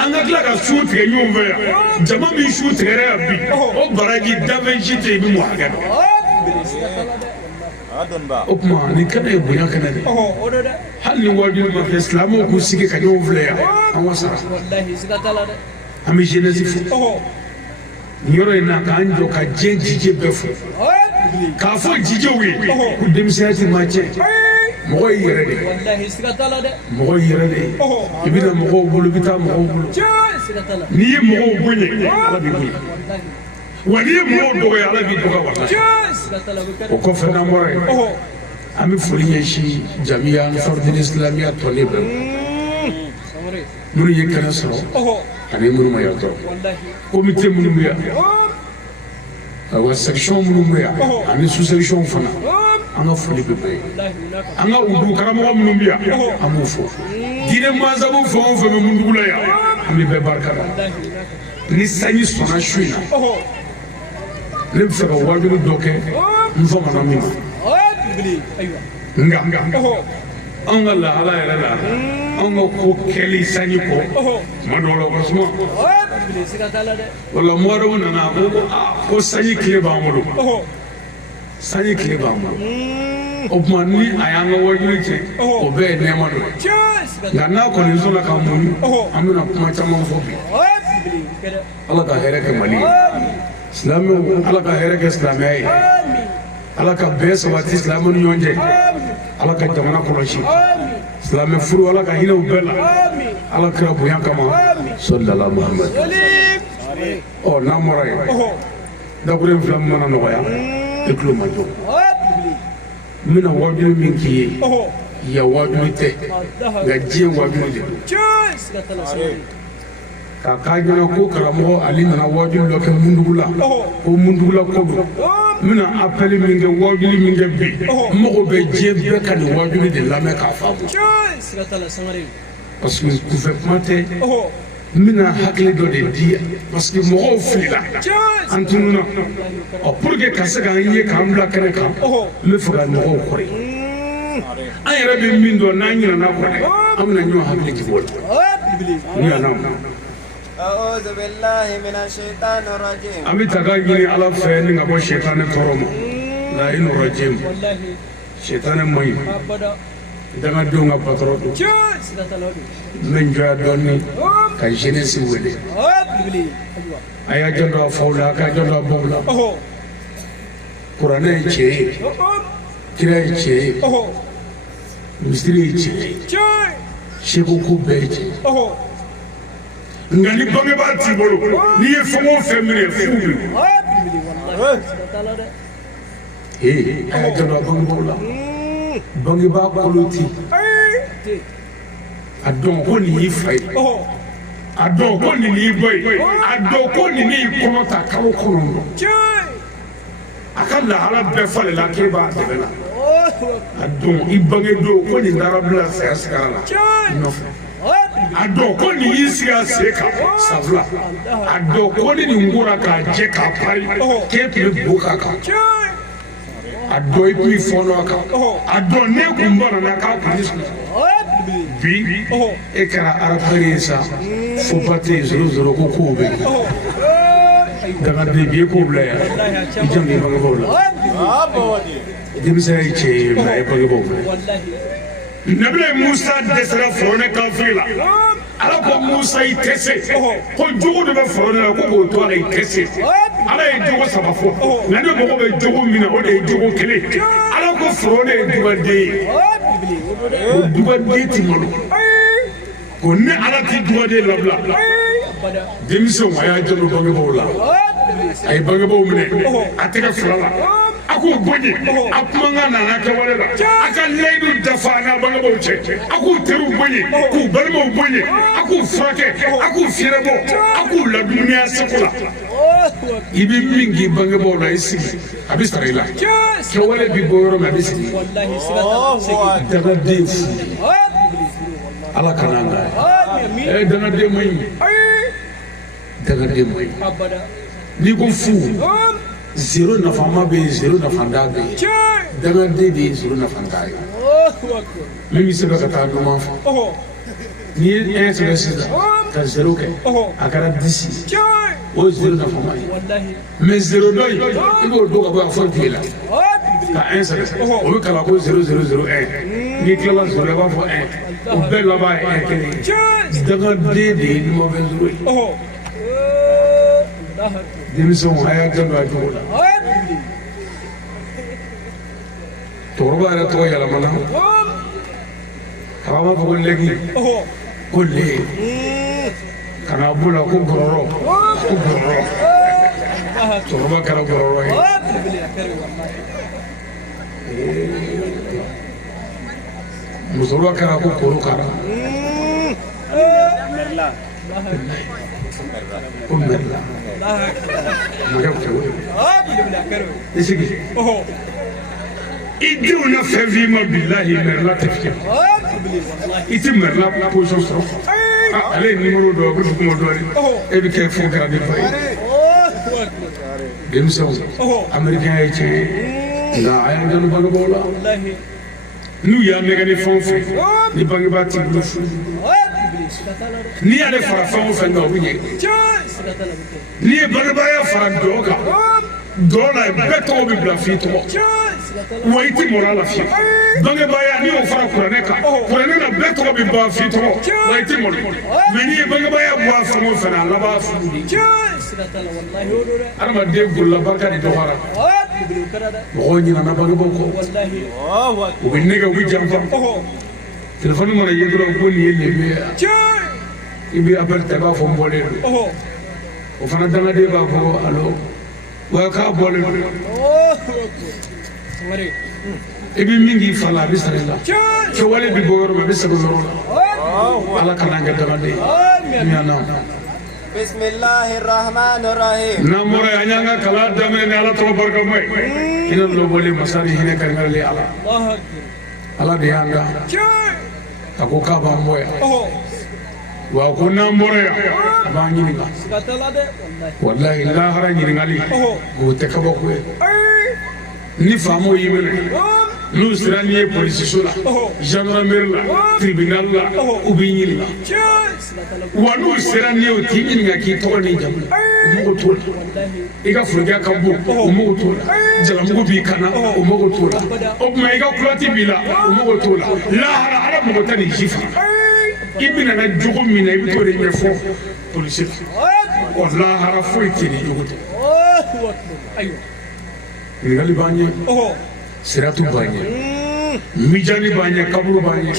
an ka tila ka su tigɛ ɲɔgɔn fɛ yan jama min su tigɛra yan bi o baraji dafɛnsi tɛ yen i bɛ mɔ hakɛ dɔn o tuma nin kɛnɛ ye bonya kɛnɛ de hali ni wajibi ma kɛ silamɛw k'u sigi ka ɲɔgɔn filɛ yan an ka sara an bɛ jeunesse fo nin yɔrɔ in na k'an jɔ ka diɲɛ jijɛ bɛɛ fo k'a fɔ jijew ye ko denmisɛnya tɛ maa cɛ mɔgɔ y'i yɛrɛ de mɔgɔ y'i yɛrɛ de i bɛ na mɔgɔw bolo i bɛ taa mɔgɔw bolo n'i ye mɔgɔw bonya Ala b'i bonya wa n'i ye mɔgɔw dɔgɔya Ala b'i dɔgɔya walahi o kɔfɛ n'an bɔra yen an bɛ foli ɲɛsin jamiya Ansarudine Islamiya tɔnden bɛɛ minnu ye kɛnɛ sɔrɔ ani minnu ma yan dɔrɔn comité minnu bɛ yan wa section minnu bɛ yan ani sous section fana an ka foli bɛ bɛɛ ye an ka udu karamɔgɔ minnu bɛ yan an b'u fɔ diinɛ mansaw fɛn o fɛn bɛ Mundugu la yan an bɛ bɛɛ barika da ni sanji sɔnna su in na ne bɛ fɛ ka wajibi dɔ kɛ n famana min na nka anw ka lahala yɛrɛ la anw ka ko kɛli sanji kɔ tuma dɔw la o ka suma wala mɔgɔ dɔw nana ko sanji tile b'an bolo sanji tile b'an bolo o tuma ni a y'an ka wajibi cɛ o bɛɛ ye nɛɛma dɔ ye nka n'a kɔni sɔnna ka muɲu an bɛna kuma caman fɔ bi Ala ka hɛrɛ kɛ Mali ye silamɛw Ala ka hɛrɛ kɛ silamɛya ye Ala ka bɛn sabati silamɛw ni ɲɔgɔn cɛ Ala ka jamana kɔlɔsi silamɛ furu Ala ka hinɛ u bɛɛ la Ala kira bonya kama sallallahu Muhammad n'an bɔra yen dakuru fila min mana nɔgɔya e tulo ma jɔ n bɛna wajibi min k'i ye ya wajibi tɛ nka diɲɛ wajibi de don ka k'a ɲɛna ko karamɔgɔ Ali nana wajibi dɔ kɛ Mundugu la ko Mundugula ko don n bɛna appel min kɛ wajibi min kɛ bi n mago bɛ diɲɛ bɛɛ ka nin wajibi de lamɛn k'a faamu parce que kunfɛ kuma tɛ n bɛna hakili dɔ de di parce que mɔgɔw filila an tununa pour que ka se k'an ye k'an bila kɛnɛ kan n bɛ fɛ ka mɔgɔw kɔrɔ an yɛrɛ bɛ min dɔn n'an ɲinɛna kɔ dɛ an bɛna ɲɔgɔn hakili jigin o la n ɲinɛna أعوذ بالله من الشيطان الرجيم أمي تغاني على فين أبو شيطان كروما لا إنه رجيم شيطان ماي دعنا دونا بطرود من جوا دوني كايشين سويلي أيا جنوا فولا كجنوا بولا قرآن يجي كلا يجي مستري يجي شيخو كوبيجي nga ni bangebaa t'i bolo n'i ye fɛn o fɛn minɛ fu bi a y'a janto a bangebaaw la bangebaa kolo ti a dɔn ko nin y'i fa ye a dɔn ko nin y'i ba ye a dɔn ko nin y'i kɔnɔ ta kalo kɔnɔntɔn a ka lahala bɛɛ falela k'e b'a dɛmɛ la a dɔn i bangedon ko nin taara bila saya sigara la nɔfɛ a dɔn ko nin y'i sigi a sen kan safila a dɔn ko ni nin ngora k'a jɛ k'a pari k'e tun bɛ bo k'a kan a dɔn i tun bɛ fɔɔnɔ a kan a dɔn ne kun banana k'a kun bɛ sunɔgɔ bi e kɛra arapari ye sa fo ba tɛ yen zoro ko kow bɛ yen dangaden bi e k'o bila yan i janto i bangebaaw la denmisɛnya ye tiɲɛ ye nka e bangebaaw filɛ Nabi Musa dɛsɛra fɔrɔnɛ kafiri la Ala ko Musa i tɛ se ko jogo de bɛ fɔrɔnɛ la ko k'o to a la i tɛ se Ala ye jogo saba fɔ nka ne mago bɛ jogo min na o de ye jogo kelen Ala ko fɔrɔnɛ ye dugaden ye o dugaden ti malo ko ne Ala ti dugaden labila denmisɛnw a y'a janto bangebaaw la a ye bangebaaw minɛ a tɛgɛ fila la a k'u bonya a kumakan nana kɛwale la a ka layidu dafa a n'a bangebaaw cɛ a k'u teriw bonya k'u balimaw bonya a k'u furakɛ a k'u fiɛrɛbɔ a k'u ladumuni a sago la i bɛ min k'i bangebaaw la i sigi a bɛ sara i la kɛwale bɛ bɔ yɔrɔ min a bɛ sigi dagaden fu Ala kana an ka ye dagaden man ɲi dagaden man ɲi n'i ko fu zero nafama bɛ yen zero nafanda bɛ yen danganden de ye zero nafanda ye min bɛ se ka taa ɲuman fɛ n'i ye 1 sɛbɛn sisan ka zero kɛ a kɛra 10 o ye zero nafama ye mais zero dɔ in i b'o don ka bɔ a fɔ tile la ka 1 sɛbɛn o bɛ kalan ko 0001 n'i tilala zero la i b'a fɔ 1 o bɛɛ laban ye 1 kelen ye danganden de ye numéro zero ye denmisɛnw a y'a janto a jogo la cɛkɔrɔba yɛrɛ tɔgɔ yɛlɛmana a b'a fɔ ko lɛgi ko le ka na b'o la ko gɔrɔrɔ cɛkɔrɔba kɛra gɔrɔrɔ ye musokɔrɔba kɛra ko korokara ko mɛrila i sigi i denw na fɛn f'i ma bilahi mɛrila tɛ fiɲɛ i tɛ mɛrila position sɔrɔ ale ye numéro dɔ a bɛ duguma dɔɔnin e bɛ kɛ fɛn kɛra ne fa ye denmisɛnw américain ye tiɲɛ ye nka a y'an janto bangebaaw la n'u y'a nɛgɛ ni fɛn o fɛn ni bangebaa t'i bolo fu n'i y'ale fara fɛn o fɛn kan o bɛ ɲɛ n'i ye bangebaaya fara dɔ kan dɔ la bɛɛ tɔgɔ bɛ bila f'i tɔgɔ wa i tɛ mɔrɔ a la fiyewu bangebaaya n'i y'o fara kuranɛ kan kuranɛ na bɛɛ tɔgɔ bɛ ban f'i tɔgɔ wa i tɛ mɔrɔ mais n'i ye bangebaaya bɔ a fɛn o fɛn na a laban furu de adamaden bolola barika de dɔgɔyara mɔgɔw ɲinana bangebaaw kɔ u bɛ nɛgɛ u bɛ janfa telefɔni mana ye dɔrɔn ko nin ye lebu ye i bɛ appel ta i b'a fɔ n bɔlen don o fana dangaden b'a fɔ alo wa k'a bɔlen don i bɛ min k'i fa la a bɛ sara i la kɛwale bɛ bɔ yɔrɔ min a bɛ segin yɔrɔ la ala kana kɛ dangaden ye ɲana Bismillahirrahmanirrahim. n'an bɔra yen an y'an ka kalan daminɛ ni ala tɔgɔ barikama ye hinɛ lɔbɔlen masa ni hinɛ karikarili ala ala de y'an da a ko k'a b'an bɔ yan wa ko n'an bɔra yan a b'an ɲininka walahi lahara ɲininkali o tɛ kabako ye ni faamaw y'i minɛ n'u sera n'i ye polisiso la gendarmerie la tribunal la u b'i ɲininka wa n'u sera n'i ye u t'i ɲininka k'i tɔgɔ n'i jamu o mago t'o la i ka forokiya ka bon o mago t'o la jalamugu b'i kana o mago t'o la o tuma i ka kulɔti b'i la o mago t'o la lahara ala mago tɛ nin si fɛ i bɛna na jogo min na i bɛ t'o de ɲɛfɔ polisi la wa lahara foyi tɛ nin jogo tɛ ɲininkali b'an ye siratu b'an ye mijani b'an ye kaburu b'an ye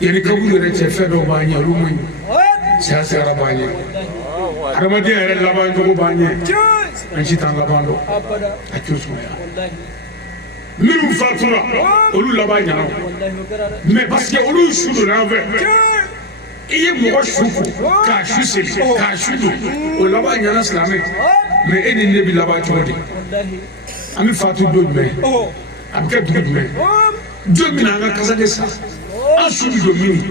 yanni kaburu yɛrɛ cɛ fɛn dɔw b'an ye olu man ɲi saya sigara b'an ye adamadenya yɛrɛ laban cogo b'an ye an si t'an laban dɔn a t'o sumaya minnu fatura olu laban ɲana mais parce que olu su donna an fɛ i ye mɔgɔ su ko k'a su seli k'a su don o laban ɲana silamɛ mais e ni ne bɛ laban cogo di an bɛ fatu don jumɛn a bɛ kɛ dugu jumɛn don min na an ka kasa de sa an su bɛ don min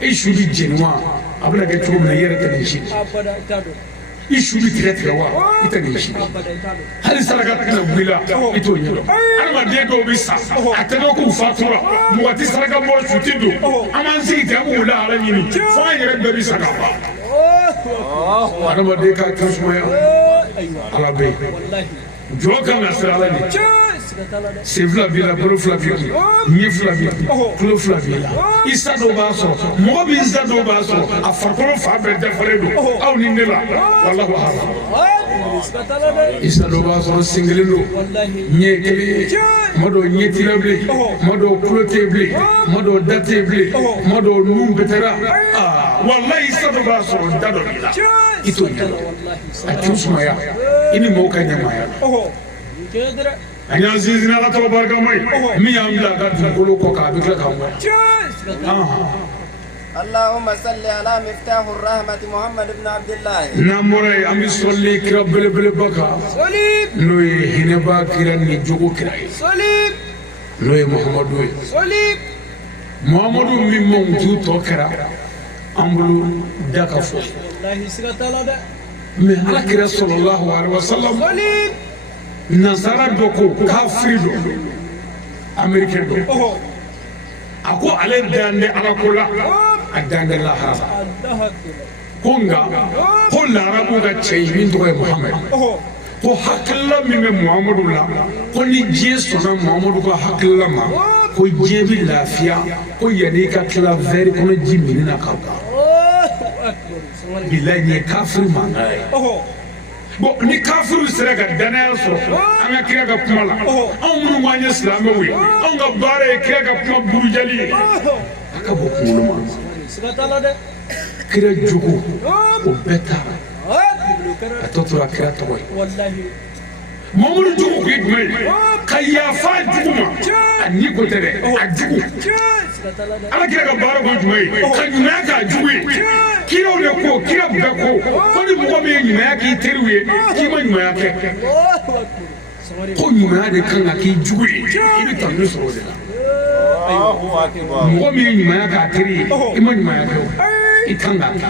e su bɛ jeni wa a bɛna kɛ cogo min na i yɛrɛ tɛ nin si i su bɛ tigɛ tigɛ wa i tɛ nin si hali saraka tɛna wuli la i t'o ɲɛdɔn adamaden dɔw bɛ sa a tɛ dɔn k'u fatura mɔgɔ tɛ saraka bɔ su tɛ don an b'an sigi ten an b'o lahala ɲini fo an yɛrɛ bɛɛ bɛ sa ka ban adamaden ka kɛ sumaya ala bɛ yen jɔ kan ka sira ala de sen fila b'i la bolo fila b'i la ɲɛ fila b'i la tulo fila b'i la i sa dɔw b'a sɔrɔ mɔgɔ min sa dɔw b'a sɔrɔ a farikolo fan bɛɛ dafalen don aw ni ne la walahu haram i sa dɔw b'a sɔrɔ sen kelen don ɲɛ kelen ye ma dɔw ɲɛ tira bilen ma dɔw tulo tɛ bilen ma dɔw da tɛ bilen ma dɔw nun bɛtɛra walahi i sa dɔw b'a sɔrɔ da dɔ b'i la i t'o ɲɛdɔn a t'u sumaya i ni mɔgɔw ka ɲɛmaaya la an y'an sinsin ala tɔgɔ barikama ye min y'an bila a ka dugukolo kɔ kan a bɛ tila k'an bonya Allahumma salli ala miftahur rahmati Muhammad ibn Abdullah. n'an bɔra yen an bɛ sɔli kira belebeleba kan n'o ye hinɛba kira ni jogo kira ye n'o ye Muhammadu ye Muhammadu min mankutu tɔ kɛra an bolo da ka fɔ mais alakira sallallahu alaihi wasallam nasara dɔ ko kafiri dɔ américain dɔ a ko ale dande alako la a dande lahara ko nka ko larabu ka cɛ min tɔgɔ ye muhammed ko hakilila min bɛ muhamadu la ko ni diɲɛ sɔnna muhamadu ka hakilila ma ko diɲɛ bɛ lafiya ko yanni ka tila vɛri kɔnɔ ji min na ka ban bilayi nin ye kafiri mankan ye bon ni kafiriw sera ka danaya sɔrɔ an ka kira ka kuma la anw minnu b'an ye silamɛw ye anw ka baara ye kira ka kuma burujali ye a ka bɔ kunkolo ma kira jogo o bɛɛ taara a tɔ tora kira tɔgɔ ye mamadu jogo kun ye jumɛn ye ka yafa jugu ma a ni ko tɛ dɛ a jugu ala kira ka baara kun ye jumɛn ye ka ɲumanya k'a jugu ye kiraw de ko kira bɛɛ ko ni mɔgɔ min ye ɲumanya k'i teriw ye k'i ma ɲumanya kɛ ko ɲumanya de kan ka k'i jugu ye i bɛ tanuni sɔrɔ o de la mɔgɔ min ye ɲumanya k'a teri ye i ma ɲumanya kɛ o i kan k'a kɛ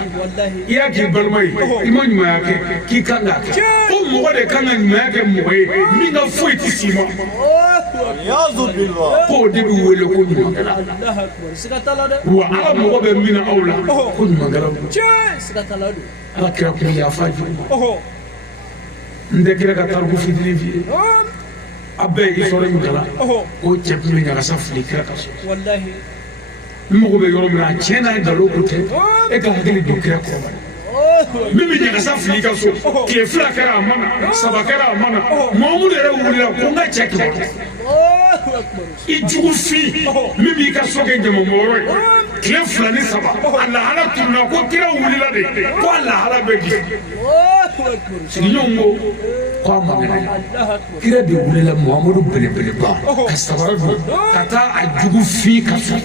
i y'a k'i balima ye i ma ɲumanya kɛ k'i kan k'a kɛ ko mɔgɔ de kan ka ɲumanya kɛ mɔgɔ ye min ka foyi tɛ s'i ma k'o de bɛ wele ko ɲumankɛla wa ala mɔgɔ bɛ min na aw la ko ɲumankɛlaw don ala kira kun yafa jɔn n tɛ kira ka tariku fitinin f'i ye a bɛɛ ye sɔrɔ min kalan ko cɛ kun bɛ ɲagasa fili kira ka so n mago bɛ yɔrɔ min na tiɲɛ n'a nkalon ko tɛ e ka hakili don kira kɔrɔ min bɛ ɲagasa fili ka so tile fila kɛra a ma na saba kɛra a ma na mamudu yɛrɛ wulila ko n ka cɛ kɛlɛ i jugu fin min b'i ka so kɛ ɲamamɔgɔ ye tile fila ni saba a lahala tununa ko kira wulila de ko a lahala bɛ di sigiɲɔgɔn ko a ma kɛnɛ kira de wulila mamadu belebeleba ka sabara don ka taa a jugu fin ka so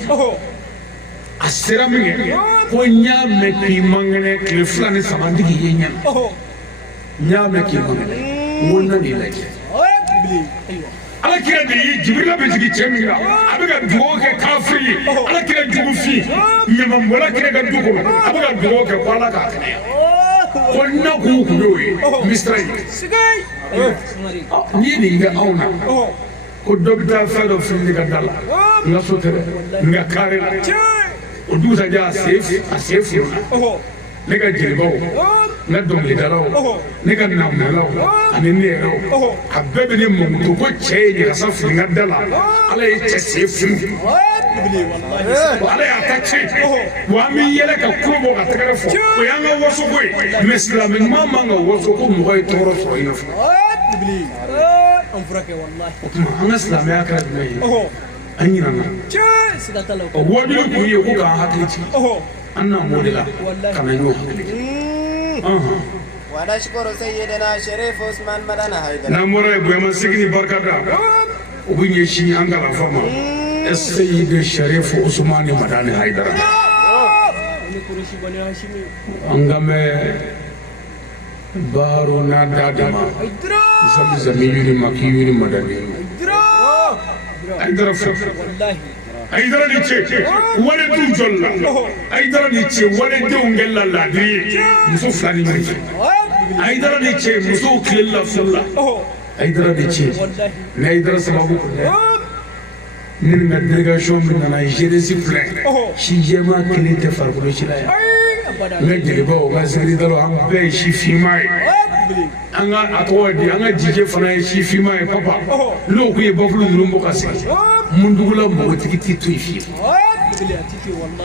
a sera min kɛ ko n y'a mɛn k'i man kɛnɛ tile fila ni saba n tɛ k'i ye ɲɛna n y'a mɛn k'i man kɛnɛ n ko n na n'i lajɛ ala kira de ye jibirila bɛ jigin cɛ min kan a bɛ ka dugawu kɛ kafiri ye ala kira jugu fin ɲamabɔla kira ka du kɔnɔ a bɛ ka dugawu kɛ ko ala k'a kɛnɛya ko na kun kun y'o ye misira ye n'i ye nin kɛ anw na ko dɔ bɛ taa fɛn dɔ fili ka da la n ka so tɛ dɛ n ka kare la o dugusajɛ a sen furula ne ka jelibaw n ka dɔnkilidalaw ne ka namunalaw ani ne yɛrɛw a bɛɛ bɛ ne mamuto ko cɛ ye ɲagasa fili n ka da la ala ye cɛ sen furu ala y'a ta tiɲɛ wa an bɛ yɛlɛ ka kulo bɔ ka tɛgɛrɛ fɔ o y'an ka wasoko ye mɛ silamɛ ɲuman man ka waso ko mɔgɔ ye tɔɔrɔ sɔrɔ i nɔfɛ o tuma an ka silamɛya kɛra jumɛn ye an ɲinana o wajibi kun ye ko k'an hakili ci an na m'o de la ka na ɲɔgɔn hakili ci ونشكر سيدنا شريف عثمان مدن حيدر n'an bɔra yen bonya sigi ni barika da u bɛ ɲɛsin an kalanfa ma Seydi Sharif Usman Madani Haidara an ka mɛn Baharu n'a da dama Zamzami yiri Maki yiri Madani Haidara fɛ Haidara ni cɛ wale du jɔli la Haidara ni cɛ wale denw kɛlila laadiri ye muso fila ni ɲɔgɔn cɛ Haidara ni cɛ musow tilela furu la Haidara ni cɛ ni Haidara sababu kun dɛ ne ni ka délégation min nana jeunesse plein si jɛma kelen tɛ farikolo ci la yan n ka jelibaw ka sɛgɛdalaw an bɛɛ ye si finma ye an ka a tɔgɔ di an ka jijɛ fana ye si finma ye papa n'o kun ye bafulu ninnu bɔ ka sigi mundugula mɔgɔtigi tɛ to yen fiyewu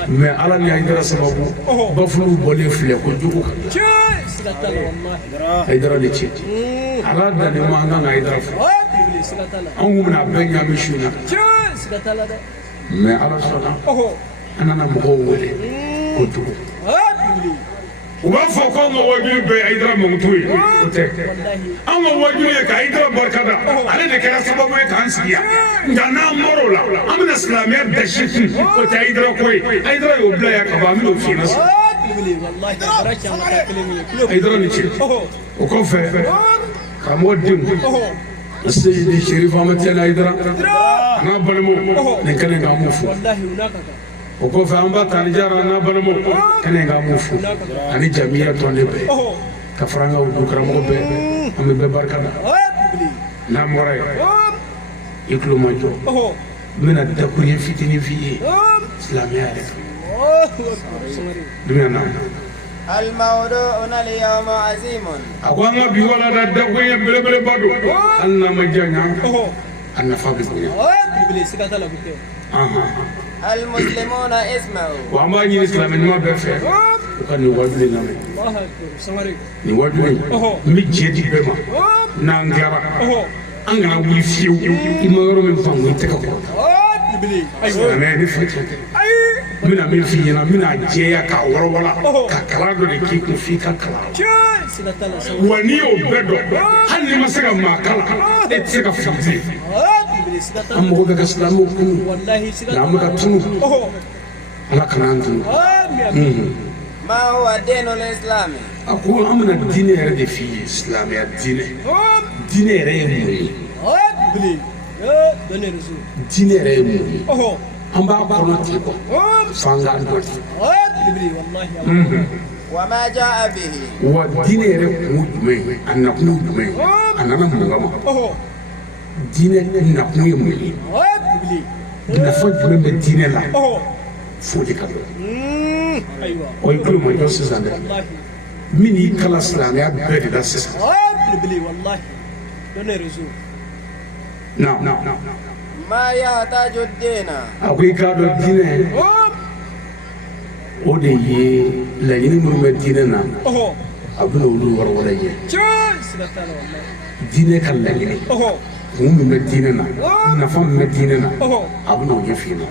mais ala ni Haidara sababu bafulu bɔlen filɛ ko jugu kan Haidara de cɛ ala dannen ma an kan ka Haidara fɔ an kun bɛna bɛɛ ɲagami su na mais ala sɔnna an nana mɔgɔw wele kojugu u b'a fɔ ko an ka wajulu bɛɛ ye Haidara mamutu ye o tɛ an ka wajulu ye ka Haidara barikada ale de kɛra sababu ye k'an sigi yan nka n'an bɔr'o la an bɛna silamɛya dasi kun o tɛ Haidara ko ye Haidara y'o bila yan ka ban an bɛn'o f'i ɲɛna sisan Haidara ni cɛ o kɔfɛ karamɔgɔ denw Seydi Sharif Ahmed Tidiane Haidara n'a balimaw nin kɛnɛ k'an m'o fo o kɔfɛ an b'a Tani Jara n'a balimaw kɛnɛ k'an m'o fo ani jamiya tɔn de bɛɛ ka faranga u karamɔgɔ bɛɛ an bɛ bɛɛ barika da n'an bɔra yen i tulo ma jɔ n bɛna dakuruɲɛ fitinin f'i ye silamɛya yɛrɛ kan dumuni na الموضوع اليوم عظيم أقول أنا بيولا ردوية بلا بلا بدو أنا ما جانا أنا فاقد بيا المسلمون اسمعوا وأما يجي الإسلام ما بيفعل وكان يوجد لنا يوجد لنا ميجي بما نانجرا أنا ويفيو إما من فم ويتكفى أنا نفهم mina min fi ɲɛna mina jɛya ka wɔrɔwɔla ka kala dɔ de k'i kun f'i ka kala wa n'i y'o bɛɛ dɔn hali n'i ma se ka maa kala e tɛ se ka fili an mago bɛ ka silamɛw kunu nka an bɛ ka tunu ala kana an tunu ما هو الدين الإسلامي a ko an bɛna diinɛ yɛrɛ de f'i ye silamɛya diinɛ diinɛ yɛrɛ ye mun ye diinɛ yɛrɛ ye mun ye an b'a kɔnɔ ten kɔ f'an k'an dɔn وما جاء به wa diinɛ yɛrɛ kun jumɛn a nakun ye jumɛn a nana mun kama diinɛ nakun ye mun ye nafa jumɛn bɛ diinɛ la fo de ka dɔn o ye kulo ma jɔ sisan dɛ min y'i kala silamɛya bɛɛ de la sisan ما يحتاج الدين a ko i k'a dɔn diinɛ o de ye laɲini minnu bɛ diinɛ na a bɛna olu wɔrɔwɔrɔ ye diinɛ ka laɲini kun min bɛ diinɛ na nafa min bɛ diinɛ na a bɛna o ɲɛf'i ɲɛna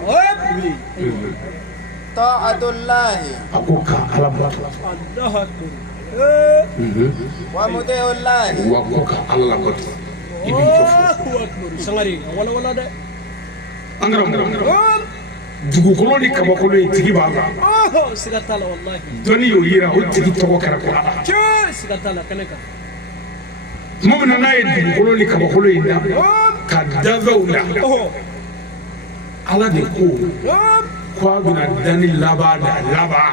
طاعة الله a ko ka ala bato ومطيع الله wa ko ka ala labato i b'i jɔ fɔlɔ an karamɔgɔ dugukolo ni kabakolo ye tigi b'a la dɔnni y'o yira o tigi tɔgɔ kɛra ko ala tuma min na n'a ye dugukolo ni kabakolo in da ka dafɛw da ala de ko a bɛna danni laban da laban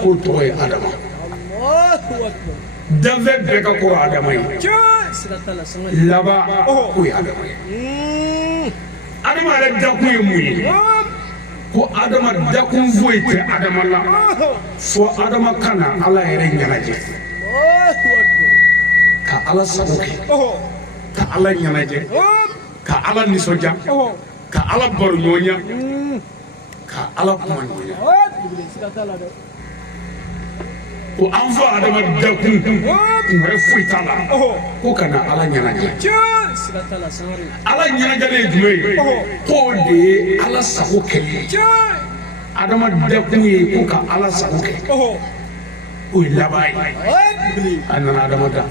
k'o tɔgɔ ye adama danfɛ bɛɛ ka kɔrɔ adama ye laban k'o ye adama ye adama yɛrɛ dakun ye mun ye ko adama dakun foyi tɛ adama la fo adama ka na ala yɛrɛ ɲɛnajɛ ka ala sago kɛ ka ala ɲɛnajɛ ka ala nisɔndiya ka ala baro ɲɔgɔnya ka ala kuma ɲɔgɔnya ko an fɔ adama dakun wɛrɛ foyi t'a la ko ka na ala ɲɛnajɛ ala ɲɛnajɛlen ye jumɛn ye k'o de ye ala sago kɛli ye adama dakun ye ko ka ala sago kɛ o ye laban ye a nana adama da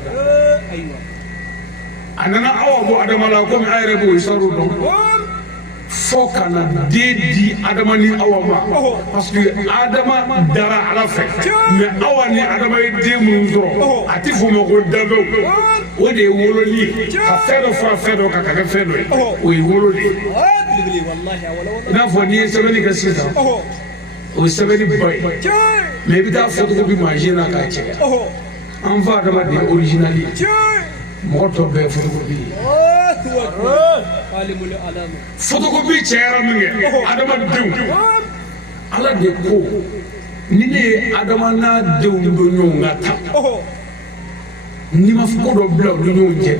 a nana awa bɔ adama la komi a yɛrɛ b'o isaru dɔn fo ka na den di adama ni awa ma parce que adama dara ala fɛ mais awa ni adama ye den minnu sɔrɔ a ti fɔ o ma ko dafɛw o de ye wololi ye ka fɛn dɔ fara fɛn dɔ kan ka kɛ fɛn dɔ ye o ye wolo de ye i n'a fɔ n'i ye sɛbɛnni kɛ sisan o ye sɛbɛnni ba ye mais i bɛ taa fotokopi mansin na k'a cɛ an fa adama de ye original ye mɔgɔ tɔ bɛɛ ye fotokopi ye fotokopi cɛyara min kɛ adamadenw ala de ko ni ne ye adama n'a denw don ɲɔgɔn ka tan n'i ma ko dɔ bila u ni ɲɔgɔn cɛ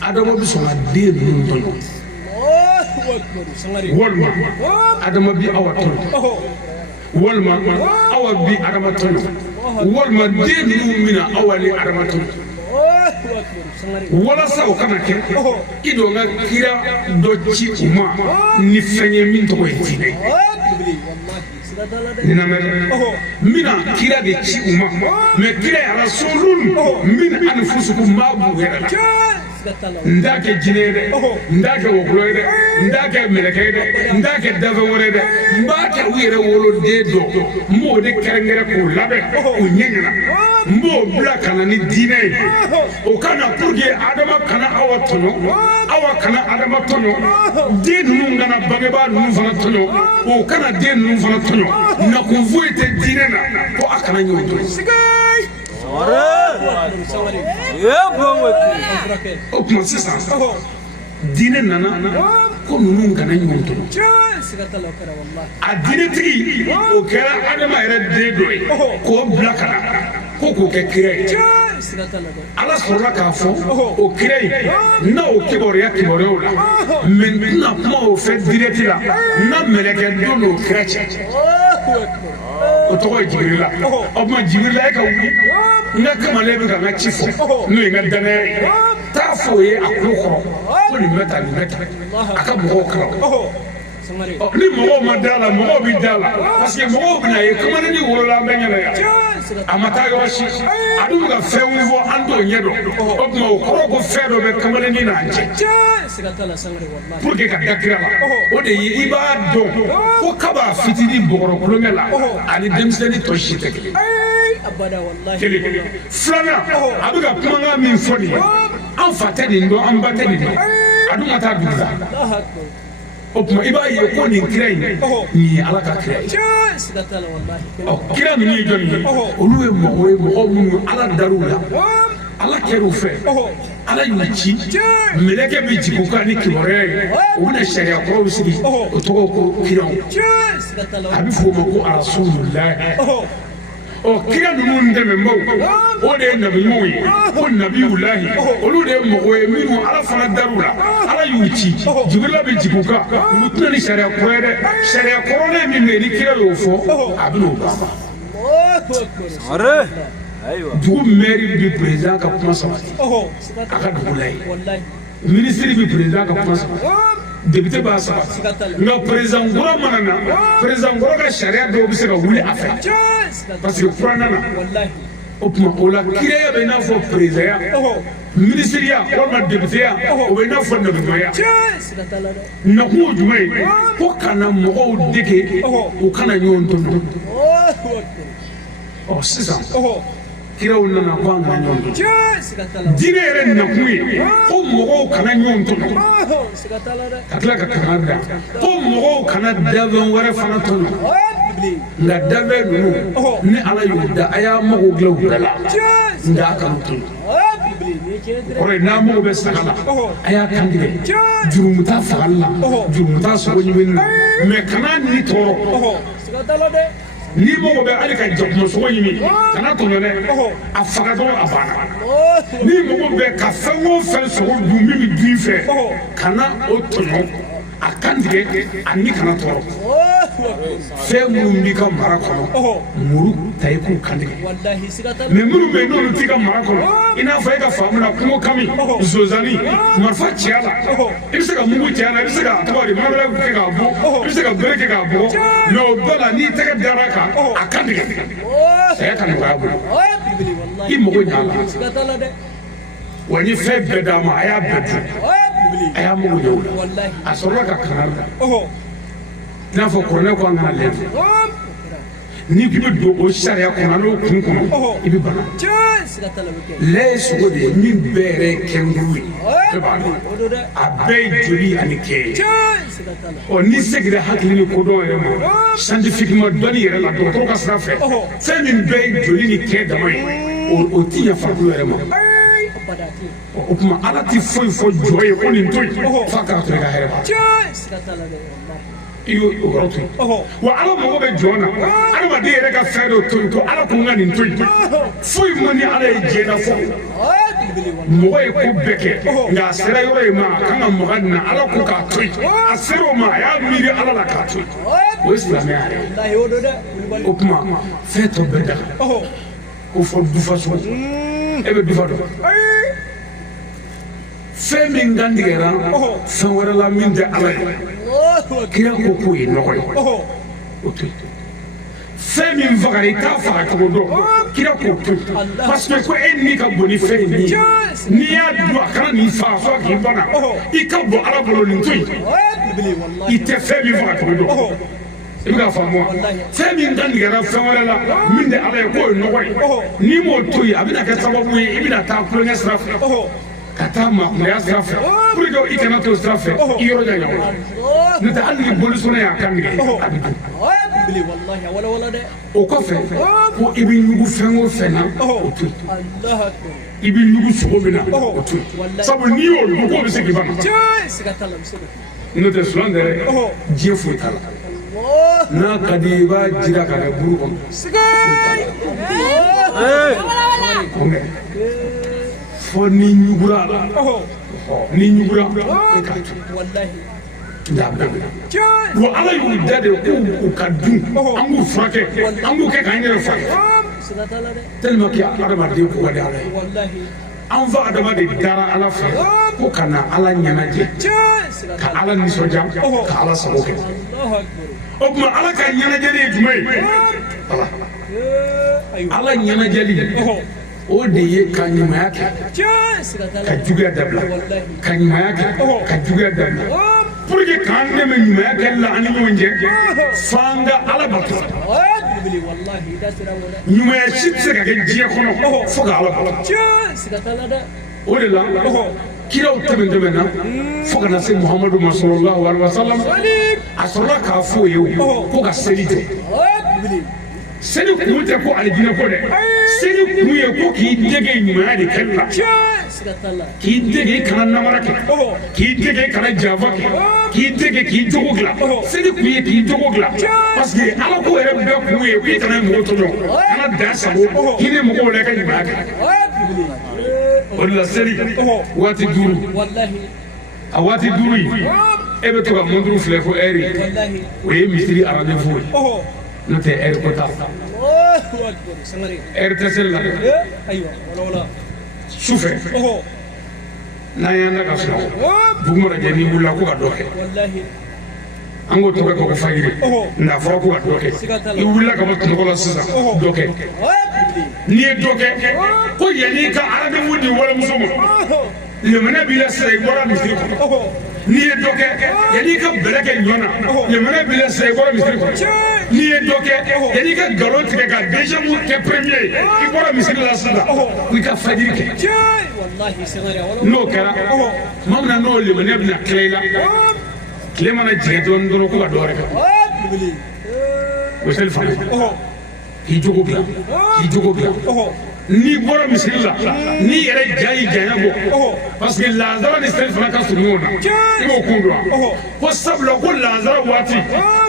adama bɛ sɔn ka den ninnu tɔɲɔ walima adama bi awa tɔɲɔ walima awa bi adama tɔɲɔ walima den ninnu bɛna awa ni adama tɔɲɔ walasa o kana kɛ i don ka kira dɔ ci u ma ni fɛn ye min tɔgɔ ye diinɛ nin lamɛn n bɛna kira de ci u ma mais kira ye rasulun min anfusukum ma b'u yɛrɛ la n t'a kɛ jinɛ ye dɛ n t'a kɛ wɔkulɔ ye dɛ n t'a kɛ mɛlɛkɛ ye dɛ n t'a kɛ dafɛn wɛrɛ ye dɛ n b'a kɛ u yɛrɛ woloden dɔ n b'o de kɛrɛnkɛrɛn k'o labɛn k'o ɲɛ ɲɛna n b'o bila ka na ni diinɛ ye o ka na pour que adama kana awa tɔɲɔ awa kana adama tɔɲɔ den ninnu kana bangebaa ninnu fana tɔɲɔ o kana den ninnu fana tɔɲɔ nakun foyi tɛ diinɛ na ko a kana ɲɛ o tɔɲɔ o kuma sisan diinɛ nana ko ninnu kana ɲɔgɔn tɔɲɔ a diinɛtigi o kɛra adama yɛrɛ den dɔ ye k'o bila ka na ko k'o kɛ kira ye ala sɔrɔla k'a fɔ o kira in n'a o kibaruyaw la mɛ n tɛna kuma o fɛ direct la n'a mɛlɛkɛ don n'o kira cɛ o tɔgɔ ye jibirila o tuma jibirila e ka wuli n ka kamalen bɛ ka n ka ci fɔ n'o ye n ka danaya ye taa fɔ o ye a kulo kɔrɔ ko nin bɛ tan nin bɛ tan a ka mɔgɔw kalan ni mɔgɔw ma da la mɔgɔw bɛ da la parce que mɔgɔw bɛ na ye kamalen ni wolola an bɛ ɲɛna yan a ma taa yɔrɔ si a dun bɛ ka fɛn fɔ an t'o ɲɛ dɔn o tuma o kɔrɔ ko fɛn dɔ bɛ kamalen ni n'an cɛ pour que ka da kira la o de ye i b'a dɔn ko kaba fitinin bɔgɔrɔ kulonkɛ la ani denmisɛnnin tɔ si tɛ kelen kelen filanan a bɛ ka kumakan min fɔ nin ye an fa tɛ nin dɔn an ba tɛ nin dɔn a dun ka taa dugu la o tuma i b'a ye ko nin kira in nin ye ala ka kira ye kira ninnu ye jɔnni ye olu ye mɔgɔ ye mɔgɔ minnu ala dar'u la ala kɛr'u fɛ ala y'u ci mɛlɛkɛ bɛ jigin u kan ni kibaruya ye u bɛna sariya kɔrɔw sigi o tɔgɔ ko kiraw a bɛ f'o ma ko arasulilayi kira ninnu dɛmɛbaaw o de ye nabiɲumanw ye ko nabiyulahi olu de ye mɔgɔ ye minnu ala fana dar'u la ala y'u ci jibirila bɛ jigin u kan u tɛna ni sariya kɔrɔ ye dɛ sariya kɔrɔlen min bɛ yen ni kira y'o fɔ a bɛ n'o ban dugu mɛri bɛ perezan ka kuma sabati a ka dugu la ye minisiri bɛ perezan ka kuma sabati député b'a sabati nka perezan kura mana na perezan kura ka sariya dɔw bɛ se ka wuli a fɛ parce que kura nana o tuma o la kiraya bɛ i n'a fɔ perezanya minisiriya walima députéya o bɛ i n'a fɔ nabimaya nakun ye jumɛn ye ko kana mɔgɔw dege u kana ɲɔgɔn tɔɲɔ ɔ sisan kiraw nana ko an kana ɲɔgɔn tɔɲɔ diinɛ yɛrɛ nakun ye ko mɔgɔw kana ɲɔgɔn tɔɲɔ ka tila ka kankari da ko mɔgɔw kana dafɛn wɛrɛ fana tɔɲɔ nka dafɛn ninnu ni ala y'u da a y'a mago dilan u bɛɛ la nka a kana tɔɲɔ kɔrɔ ye n'a mago bɛ saga la a y'a kantigɛ jurumu t'a fagali la jurumu t'a sogo ɲimini na mɛ kana ni tɔɔrɔ n'i mago bɛ hali ka jakuma sogo ɲimi kana tɔɲɔ dɛ a faga dɔrɔn a banna n'i mago bɛ ka fɛn o fɛn sogo dun min bɛ dun i fɛ kana o tɔɲɔ a kantigɛ a ni kana tɔɔrɔ fɛn minnu b'i ka mara kɔnɔ muru ta i k'u kantigɛ mɛ minnu bɛ yen n'olu t'i ka mara kɔnɔ i n'a fɔ e ka faamu na kungo kami zonzanni marifa cɛya la i bɛ se ka mugu cɛya la i bɛ se ka tɔgɔ de marala kɛ k'a bɔ i bɛ se ka bere kɛ k'a bɔ mɛ o bɛɛ la n'i tɛgɛ dara kan a kantigɛ saya ka nɔgɔya bolo i mago ɲa la wa ni fɛn bɛɛ d'a ma a y'a bɛɛ dun a y'a mago ɲɛ o la a sɔrɔla ka kankari da i n'a fɔ kɔrɔlɛ ko an kana lɛn n'i k'i bɛ don o sariya kɔnɔ n'o kun kɔnɔ i bɛ bana lɛ ye sogo de ye min bɛɛ yɛrɛ ye kɛnkuru ye bɛɛ b'a dɔn a bɛɛ ye joli ani kɛ ye ɔ n'i seginna hakili ni kodɔn yɛrɛ ma scientifiquement dɔnni yɛrɛ la dɔgɔtɔrɔ ka sira fɛ fɛn min bɛɛ ye joli ni kɛ dama ye o ti ɲɛ farikolo yɛrɛ ma o tuma ala ti foyi fɔ jɔ ye ko nin to yen f'a k'a to i ka hɛrɛ b'a i y'o yɔrɔ to yen wa ala mago bɛ jɔn na adamaden yɛrɛ ka fɛn dɔ to yen ko ala ko n ka nin to yen foyi ma ni ala ye diɲɛ na fɔ mɔgɔ ye ko bɛɛ kɛ nka a sera yɔrɔ ye ma a kan ka maga nin na ala ko k'a to yen a sera o ma a y'a miiri ala la k'a to yen o ye silamɛya yɛrɛ o tuma fɛn tɔ bɛɛ daga ko fɔ dufa sugu e bɛ dufa dɔn fɛn min kantigɛra fɛn wɛrɛ la min tɛ ala ye kira ko k'o ye nɔgɔ ye o to yen fɛn min fagara i t'a faga cogo dɔn kira k'o to yen parce que ko e ni ka bon ni fɛn ye min ye n'i y'a dun a kana n'i faga fo k'i bana i ka bɔ ala bolo nin to yen i tɛ fɛn min faga cogo dɔn i bɛ ka faamu wa fɛn min kantigɛra fɛn wɛrɛ la min tɛ ala ye k'o ye nɔgɔ ye n'i m'o to yen a bɛna kɛ sababu ye i bɛna taa kulonkɛ sira fɛ ka taa maakɔrɔya sira fɛ pour que i kana to sira fɛ i yɔrɔ jan ɲɔgɔn n'o tɛ hali ni bolisɔnna y'a kantigɛ a bɛ dun o kɔfɛ ko i bɛ ɲugu fɛn o fɛn na o to yen i bɛ ɲugu sogo min na o to yen sabu n'i y'o dun k'o bɛ se k'i ban n'o tɛ sulan tɛ dɛ diɲɛ foyi t'a la n'a ka di i b'a jira k'a kɛ buru kɔnɔ foyi t'a la fo ni ɲugura la ni ɲugura e k'a to nka a bɛɛ bɛ na wa ala y'u da de k'u ka dun an b'u furakɛ an b'u kɛ k'an yɛrɛ furakɛ tellement que adamaden ko ka di ala ye an fa adama de dara ala fɛ ko ka na ala ɲɛnajɛ ka ala nisɔndiya ka ala sago kɛ o tuma ala ka ɲɛnajɛli ye jumɛn ye ala ɲɛnajɛli o de ye ka ɲumanya kɛ ka juguya dabila ka ɲumanya kɛ ka juguya dabila pour que k'an dɛmɛ ɲumanya kɛli la an ni ɲɔgɔn cɛ f'an ka ala bato ɲumanya si tɛ se ka kɛ diɲɛ kɔnɔ fo ka ala bato o de la kiraw tɛmɛna fo ka na se muhamadu ma sallallahu alaihi wa sallam a sɔrɔla k'a fɔ ye ko ka seli jɔ seli kun tɛ ko alijinɛ ko dɛ seli kun ye ko k'i dege ɲumanya de kɛli la k'i dege i kana namara kɛ k'i dege i kana janfa kɛ k'i dege k'i jogo dilan seli kun ye k'i jogo dilan parce que ala ko yɛrɛ bɛɛ kun ye k'i kana mɔgɔ tɔɲɔ kana dan sago k'i ni mɔgɔw la i ka ɲumanya kɛ o de la seli waati 5 a waati 5 yi e bɛ to ka mɔnturu filɛ fo ɛri o ye misiri rendez-vous ye n'o tɛ ɛri ko t'a la ɛri tɛ seli la dɛ sufɛ n'an y'an da ka sunɔgɔ dugu mana jɛ n'i wulila ko ka dɔ kɛ an k'o tɔgɔ ko fajiri nka fɔra ko ka dɔ kɛ i wulila ka bɔ sunɔgɔ la sisan dɔ kɛ n'i ye dɔ kɛ ko yanni ka rendez-vous di walimuso ma lemana b'i la sisan i bɔra misiri kɔnɔ n'i ye dɔ kɛ yanni ka bɛlɛ kɛ ɲɔ na lemana b'i la sisan i bɔra misiri kɔnɔ n'i ye dɔ kɛ yanni ka nkalon tigɛ ka deuxième kɛ premier ye i bɔra misiri la sisan i ka fajiri kɛ n'o kɛra tuma min na n'o lemana bɛna tila i la tile mana jigin dɔɔnin dɔrɔn ko ka dɔ wɛrɛ kɛ o seli fana k'i jogo dilan k'i jogo dilan n'i bɔra misiri la n'i yɛrɛ ja y'i janya bɔ parce que lazara ni seli fana ka surun ɲɔgɔn na i b'o kun dɔn ko sabula ko lazara waati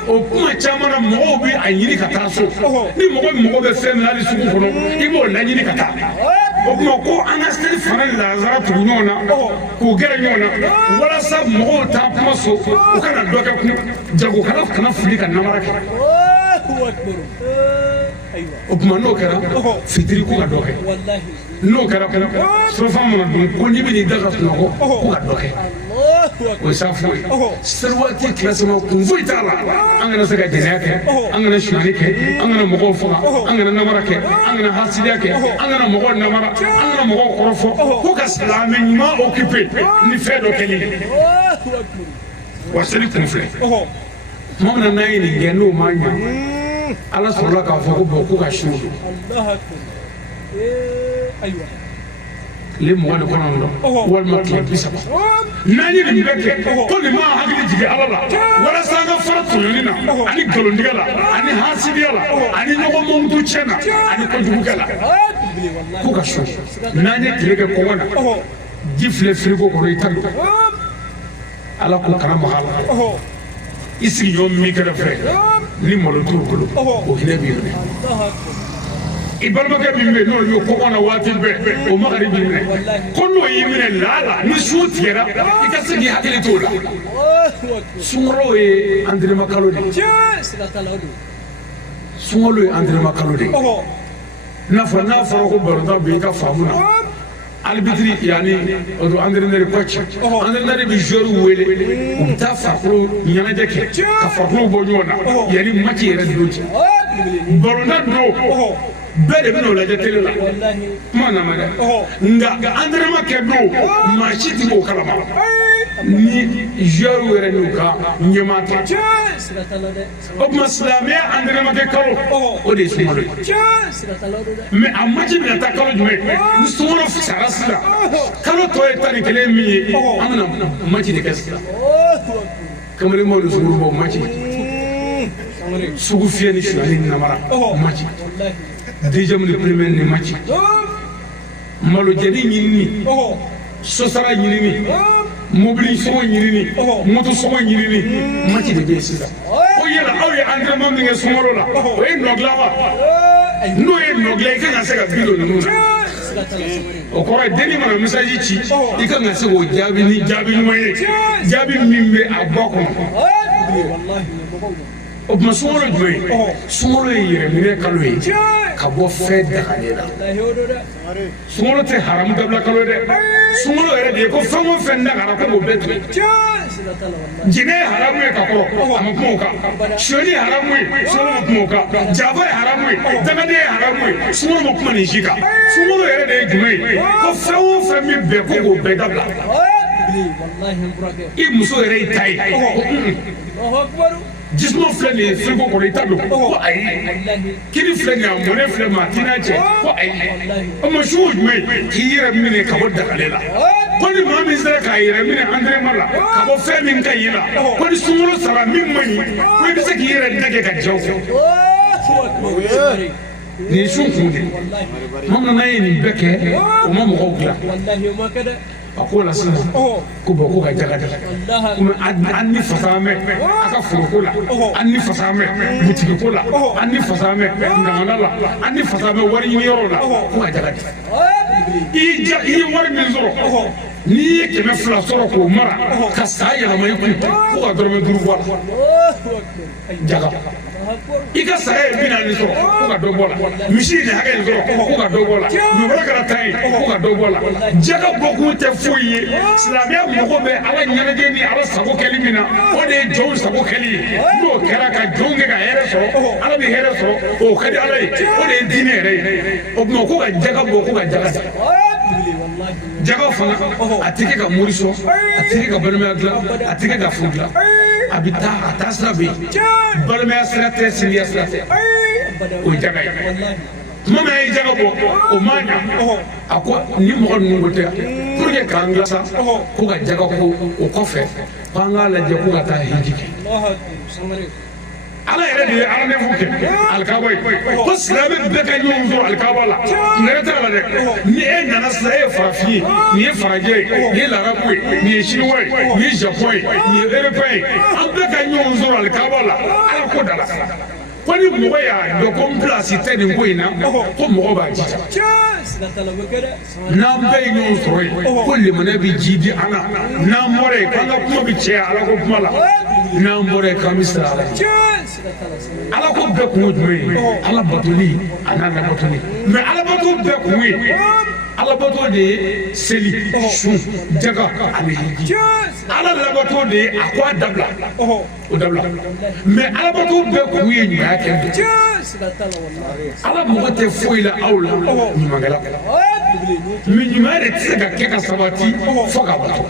o kuma caman na mɔgɔw bɛ a ɲini ka taa so ni mɔgɔ mago bɛ fɛn min hali sugu kɔnɔ i b'o laɲini ka taa o tuma ko an ka seli fana ni lazara tugu ɲɔgɔn na k'u gɛrɛ ɲɔgɔn na walasa mɔgɔw t'a kuma so u kana dɔ kɛ kun jagokɛla kana fili ka namara kɛ o tuma n'o kɛra fitiri ko ka dɔ kɛ n'o kɛra surafan mana dun ko n'i bɛ n'i da ka sunɔgɔ ko ka dɔ kɛ o ye safo ye seli waati kilasima kun foyi t'a la an kana se ka jɛnɛya kɛ an kana sonyali kɛ an kana mɔgɔw faga an kana namara kɛ an kana hasidiya kɛ an kana mɔgɔw namara an kana mɔgɔw kɔrɔfɔ ko ka silamɛ ɲuman occupé ni fɛn dɔ kɛli wa seli kun filɛ tuma min na n'an ye nin kɛ n'o ma ɲa ala sɔrɔla k'a fɔ ko bɔn ko ka su tile 29 walima tile 30 n'an ye nin bɛɛ kɛ ko nin ma hakili jigin ala la walasa an ka fara tɔɲɔni na ani nkalontigɛ la ani hasidiya la ani ɲɔgɔn mankutu cɛ na ani kojugukɛ la ko ka su n'an ye tile kɛ kɔngɔ na ji filɛ firigo kɔnɔ i ta don ala ko kana maga la i sigiɲɔgɔn min kɛrɛfɛ ni malo t'u bolo o hinɛ b'i minɛ i balimakɛ min bɛ yen n'o y'o kɔngɔ na waati bɛɛ o makari b'i minɛ ko n'o y'i minɛ laala ni su tigɛra i ka se k'i hakili t'o la sunkalo ye entraînement kalo de ye sunkalo ye entraînement kalo de ye n'a fɔra ko balontan bɛ i ka faamu na albitri yani o do entraîneur coach entraîneur bi joueur wele u bɛ taa farikolo ɲɛnajɛ kɛ ka farikolo bɔ ɲɔgɔn na yani match yɛrɛ don cɛ balontan don bɛɛ de bɛna o lajɛ télé la kuma na ma dɛ nka entraînement kɛ don maa si tɛ k'o kalama ni joueur yɛrɛ n'u ka ɲɛmaa tɛ o tuma silamɛya entraînement kɛ kalo o de ye sunkalo ye mais a match bɛna taa kalo jumɛn ni sunkalo fisara sisan kalo tɔ ye 11 min ye an bɛna match de kɛ sisan kamalemaw ni sunkurubaw match sugu fiyɛ ni suɲɛni ni namara ma ci deuxième ni premier ni ma ci malo jɛni ɲinini sosara ɲinini mobili sɔngɔ ɲinini moto sɔngɔ ɲinini ma ci de bɛ yen sisan ko yala aw ye entraînement min kɛ sunkalo la o ye nɔ dilan wa n'o ye nɔ dilan i kan ka se ka bi don ninnu na o kɔrɔ ye denni mana message ci i kan ka se k'o jaabi ni jaabi ɲuman ye jaabi min bɛ a bɔ kɔnɔ o tuma sunkalo jumɛn ye sunkalo ye yɛrɛminɛ kalo ye ka bɔ fɛn dagalen na sunkalo tɛ haramu dabila kalo ye dɛ sunkalo yɛrɛ de ye ko fɛn o fɛn dagara ko k'o bɛɛ to yen jinɛ ye haramu ye ka kɔrɔ a ma kuma o kan sɔni ye haramu ye sunkalo ma kuma o kan jafa ye haramu ye dagaden ye haramu ye sunkalo ma kuma nin si kan sunkalo yɛrɛ de ye jumɛn ye ko fɛn o fɛn min bɛn ko k'o bɛɛ dabila i muso yɛrɛ y'i ta ye jisuma filɛ nin ye frigo kɔnɔ i ta don ko ayi kini filɛ nin ye a mɔnɛ filɛ maa t'i n'a cɛ ko ayi o ma su o jumɛn k'i yɛrɛ minɛ ka bɔ dagale la ko ni maa min sera k'a yɛrɛ minɛ entraînement la ka bɔ fɛn min ka ɲi la ko ni sunkalo sara min man ɲi ko i bɛ se k'i yɛrɛ dɛgɛ ka jaw fɛ nin ye su kun de bamanan ye nin bɛɛ kɛ o ma mɔgɔw dilan a ko la sisan ko bɔn ko ka jaga dɛ komi an ni fasa mɛn a ka foroko la an ni fasa mɛn butigi ko la an ni fasa mɛn ndamana la an ni fasa mɛn wari ɲini yɔrɔ la ko ka jaga dɛ i ye wari min sɔrɔ n'i ye 200 sɔrɔ k'o mara ka sa yɛlɛma i kun ko ka dɔrɔmɛ 5 bɔ a la jaga i ka saya ye 40 sɔrɔ ko ka dɔ bɔ a la misi ye nin hakɛ in sɔrɔ ko ka dɔ bɔ a la dugukolo kɛra tan ye ko ka dɔ bɔ a la jaga bɔkun tɛ foyi ye silamɛya mago bɛ ala ɲɛnajɛ ni ala sago kɛli min na o de ye jɔnw sago kɛli ye n'o kɛra ka jɔnw kɛ ka hɛrɛ sɔrɔ ala bɛ hɛrɛ sɔrɔ o ka di ala ye o de ye diinɛ yɛrɛ ye o tuma ko ka jaga bɔ ko ka jaga sa jaga fana a tɛ kɛ ka mori sɔn a tɛ kɛ ka balimaya dilan a tɛ kɛ ka furu dilan a bɛ taa a taa sira bɛ yen balimaya sira tɛ sinjiya sira tɛ o ye jaga ye tuma min a ye jaga bɔ o ma ɲa a ko ni mɔgɔ ninnu ko tɛ pour que k'an dilan sa ko ka jaga ko o kɔfɛ k'an k'a lajɛ ko ka taa hiji kɛ ala yɛrɛ de ye alamɛfu kɛ alikaba ye ko silamɛ bɛɛ ka ɲɔgɔn sɔrɔ alikaba la nɛrɛ t'a la dɛ ni e nana sisan e ye farafin ye nin ye farajɛ ye nin ye larabu ye nin ye chinois ye nin ye japon ye nin ye européen ye an bɛɛ ka ɲɔgɔn sɔrɔ alikaba la ala ko da la ko ni mɔgɔ y'a dɔn ko n pilasi tɛ nin ko in na ko mɔgɔ b'a jija n'an bɛɛ ye ɲɔgɔn sɔrɔ yen ko lemana bɛ ji di an na n'an bɔra yen k'an ka kuma bɛ caya ala ko kuma la n'an bɔra yen k'an bɛ siran ala ɲɛ ala ko bɛɛ kun ye jumɛn ye ala batoli a n'a labatoli mɛ ala bato bɛɛ kun ye ala bato de ye seli sun jaga ani hiji ala labato de ye a ko a dabila o dabila mɛ ala bato bɛɛ kun ye ɲumanya kɛ ala mɔgɔ tɛ foyi la aw la ɲumankɛla mɛ ɲumanya de tɛ se ka kɛ ka sabati fo ka bato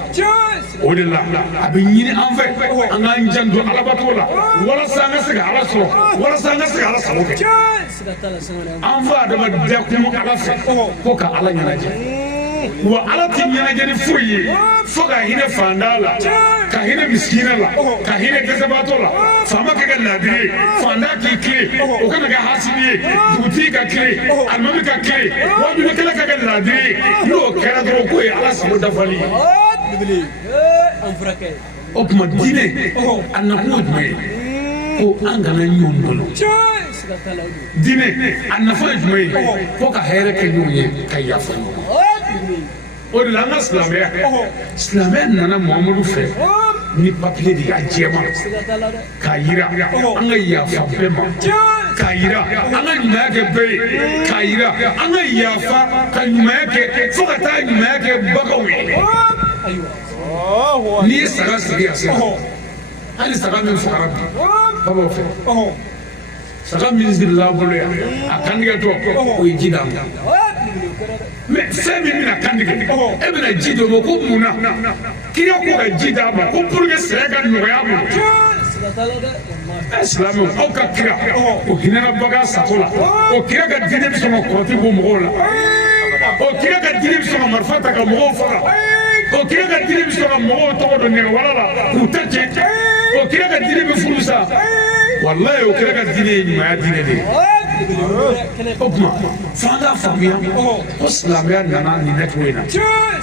o de la a bɛ ɲini an fɛ an k'an janto ala bato la walasa an ka se ka ala sɔrɔ walasa an ka se ka ala sago kɛ an fa adamadenya kun ala fɛ ko ka ala ɲɛnajɛ wa ala ti ɲɛnajɛ ni foyi ye fo ka hinɛ fanda la ka hinɛ misikina la ka hinɛ dɛsɛbaatɔ la faama kɛ kɛ ladiri ye fanda k'i tile o kana kɛ hasidi ye dugutigi ka tile alimami ka tile wajulukɛla ka kɛ ladiri ye n'o kɛra dɔrɔn k'o ye ala sago dafali ye o tuma diinɛ a nakun ye jumɛn ye ko an kana ɲɔgɔn bolo diinɛ a nafa ye jumɛn ye ko ka hɛrɛ kɛ ɲɔgɔn ye ka yafa ɲɔgɔn o de la an ka silamɛya nana muhamadu fɛ ni papiye de y'a jɛma k'a yira an ka yafa bɛɛ ma k'a yira an ka ɲumanya kɛ bɛɛ ye k'a yira an ka yafa ka ɲumanya kɛ fo ka taa ɲumanya kɛ bagaw ye n'i ye saga sigi yan sisan hali saga min fagara bi babaw fɛ saga min sirila bolo yan a kantigɛtɔ o ye ji d'a ma mɛ fɛn min bɛna kantigɛ e bɛna ji dɔ ma ko mun na kira ko ka ji d'a ma ko pour que saya ka nɔgɔya ma silamɛw aw ka kira o hinɛna bagan sago la o kira ka diinɛ bɛ sɔn ka kɔrɔti bɔ mɔgɔw la o kira ka diinɛ bɛ sɔn ka marifa ta ka mɔgɔw faga o kira ka diinɛ bɛ sɔn ka mɔgɔw tɔgɔ dɔn nɛgɛwala la k'u ta cɛ o kira ka diinɛ bɛ furu sa wallahi o kɛra ka diinɛ ye ɲumanya diinɛ de ye o tuma f'an k'a faamuya ko silamɛya nana nin nacogo in na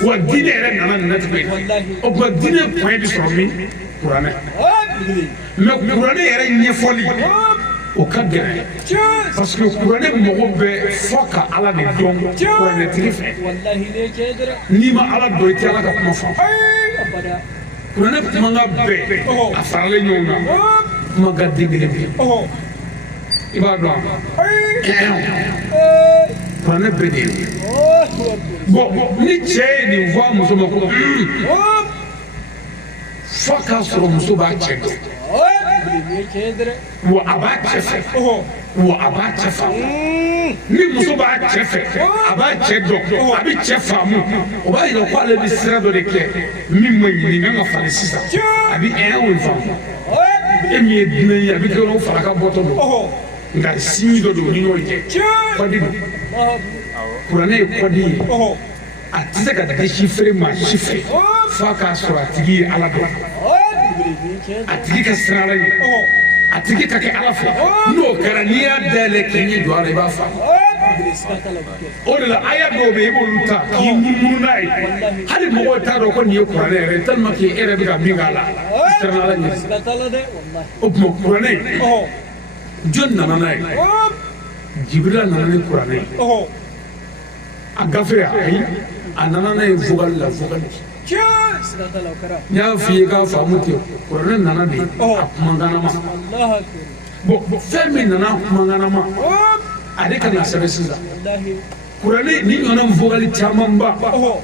wa diinɛ yɛrɛ nana nin nacogo in na o tuma diinɛ point bɛ sɔrɔ min kuranɛ mais kuranɛ yɛrɛ ɲɛfɔli o ka gɛlɛn parce que kuranɛ mago bɛ fɔ ka ala de dɔn kuranɛtigi fɛ n'i ma ala dɔn i tɛ ala ka kuma faamu kuranɛ kuma ka bɛɛ a faralen ɲɔgɔn kan kuma ka den kelen bɛ i b'a dɔn kuranɛ bɛɛ de ye bon ni cɛ ye nin fɔ a muso ma ko fɔ k'a sɔrɔ muso b'a cɛ dɔn wa a b'a cɛ fɛ wa a b'a cɛ faamu ni muso b'a cɛ fɛ a b'a cɛ dɔn a bɛ cɛ faamu o b'a yira ko ale bɛ sira dɔ de kɛ min ma ɲi nin kan ka falen sisan a bɛ o faamu e min ye dunan ye a bɛ kɛ o fara ka bɔtɔ don nka sinji dɔ don ni y'o ye kɔdi don kuranɛ ye kɔdi ye a tɛ se ka disi feere maa si fɛ f'a k'a sɔrɔ a tigi ye ala dɔn a tigi ka siran ala ye a tigi ka kɛ ala fɛ n'o kɛra n'i y'a dayɛlɛ k'i ɲɛ jɔ a la i b'a faamu o de la aya dɔw bɛ yen i b'olu ta k'i munumunu n'a ye hali mɔgɔw t'a dɔn ko nin ye kuranɛ yɛrɛ ye tellement que e yɛrɛ bɛ ka min k'a la i siran ala ɲɛ o tuma kuranɛ jɔn nana n'a ye jibirila nana ni kuranɛ ye a gafe ayi a nana n'a ye vocal la vocal n y'a f'i ye k'a faamu ten kuranɛ nana de a kumakanama bon fɛn min nana kumakanama ale ka na sɛbɛn sisan kuranɛ ni ɲɔgɔnna vocal camanba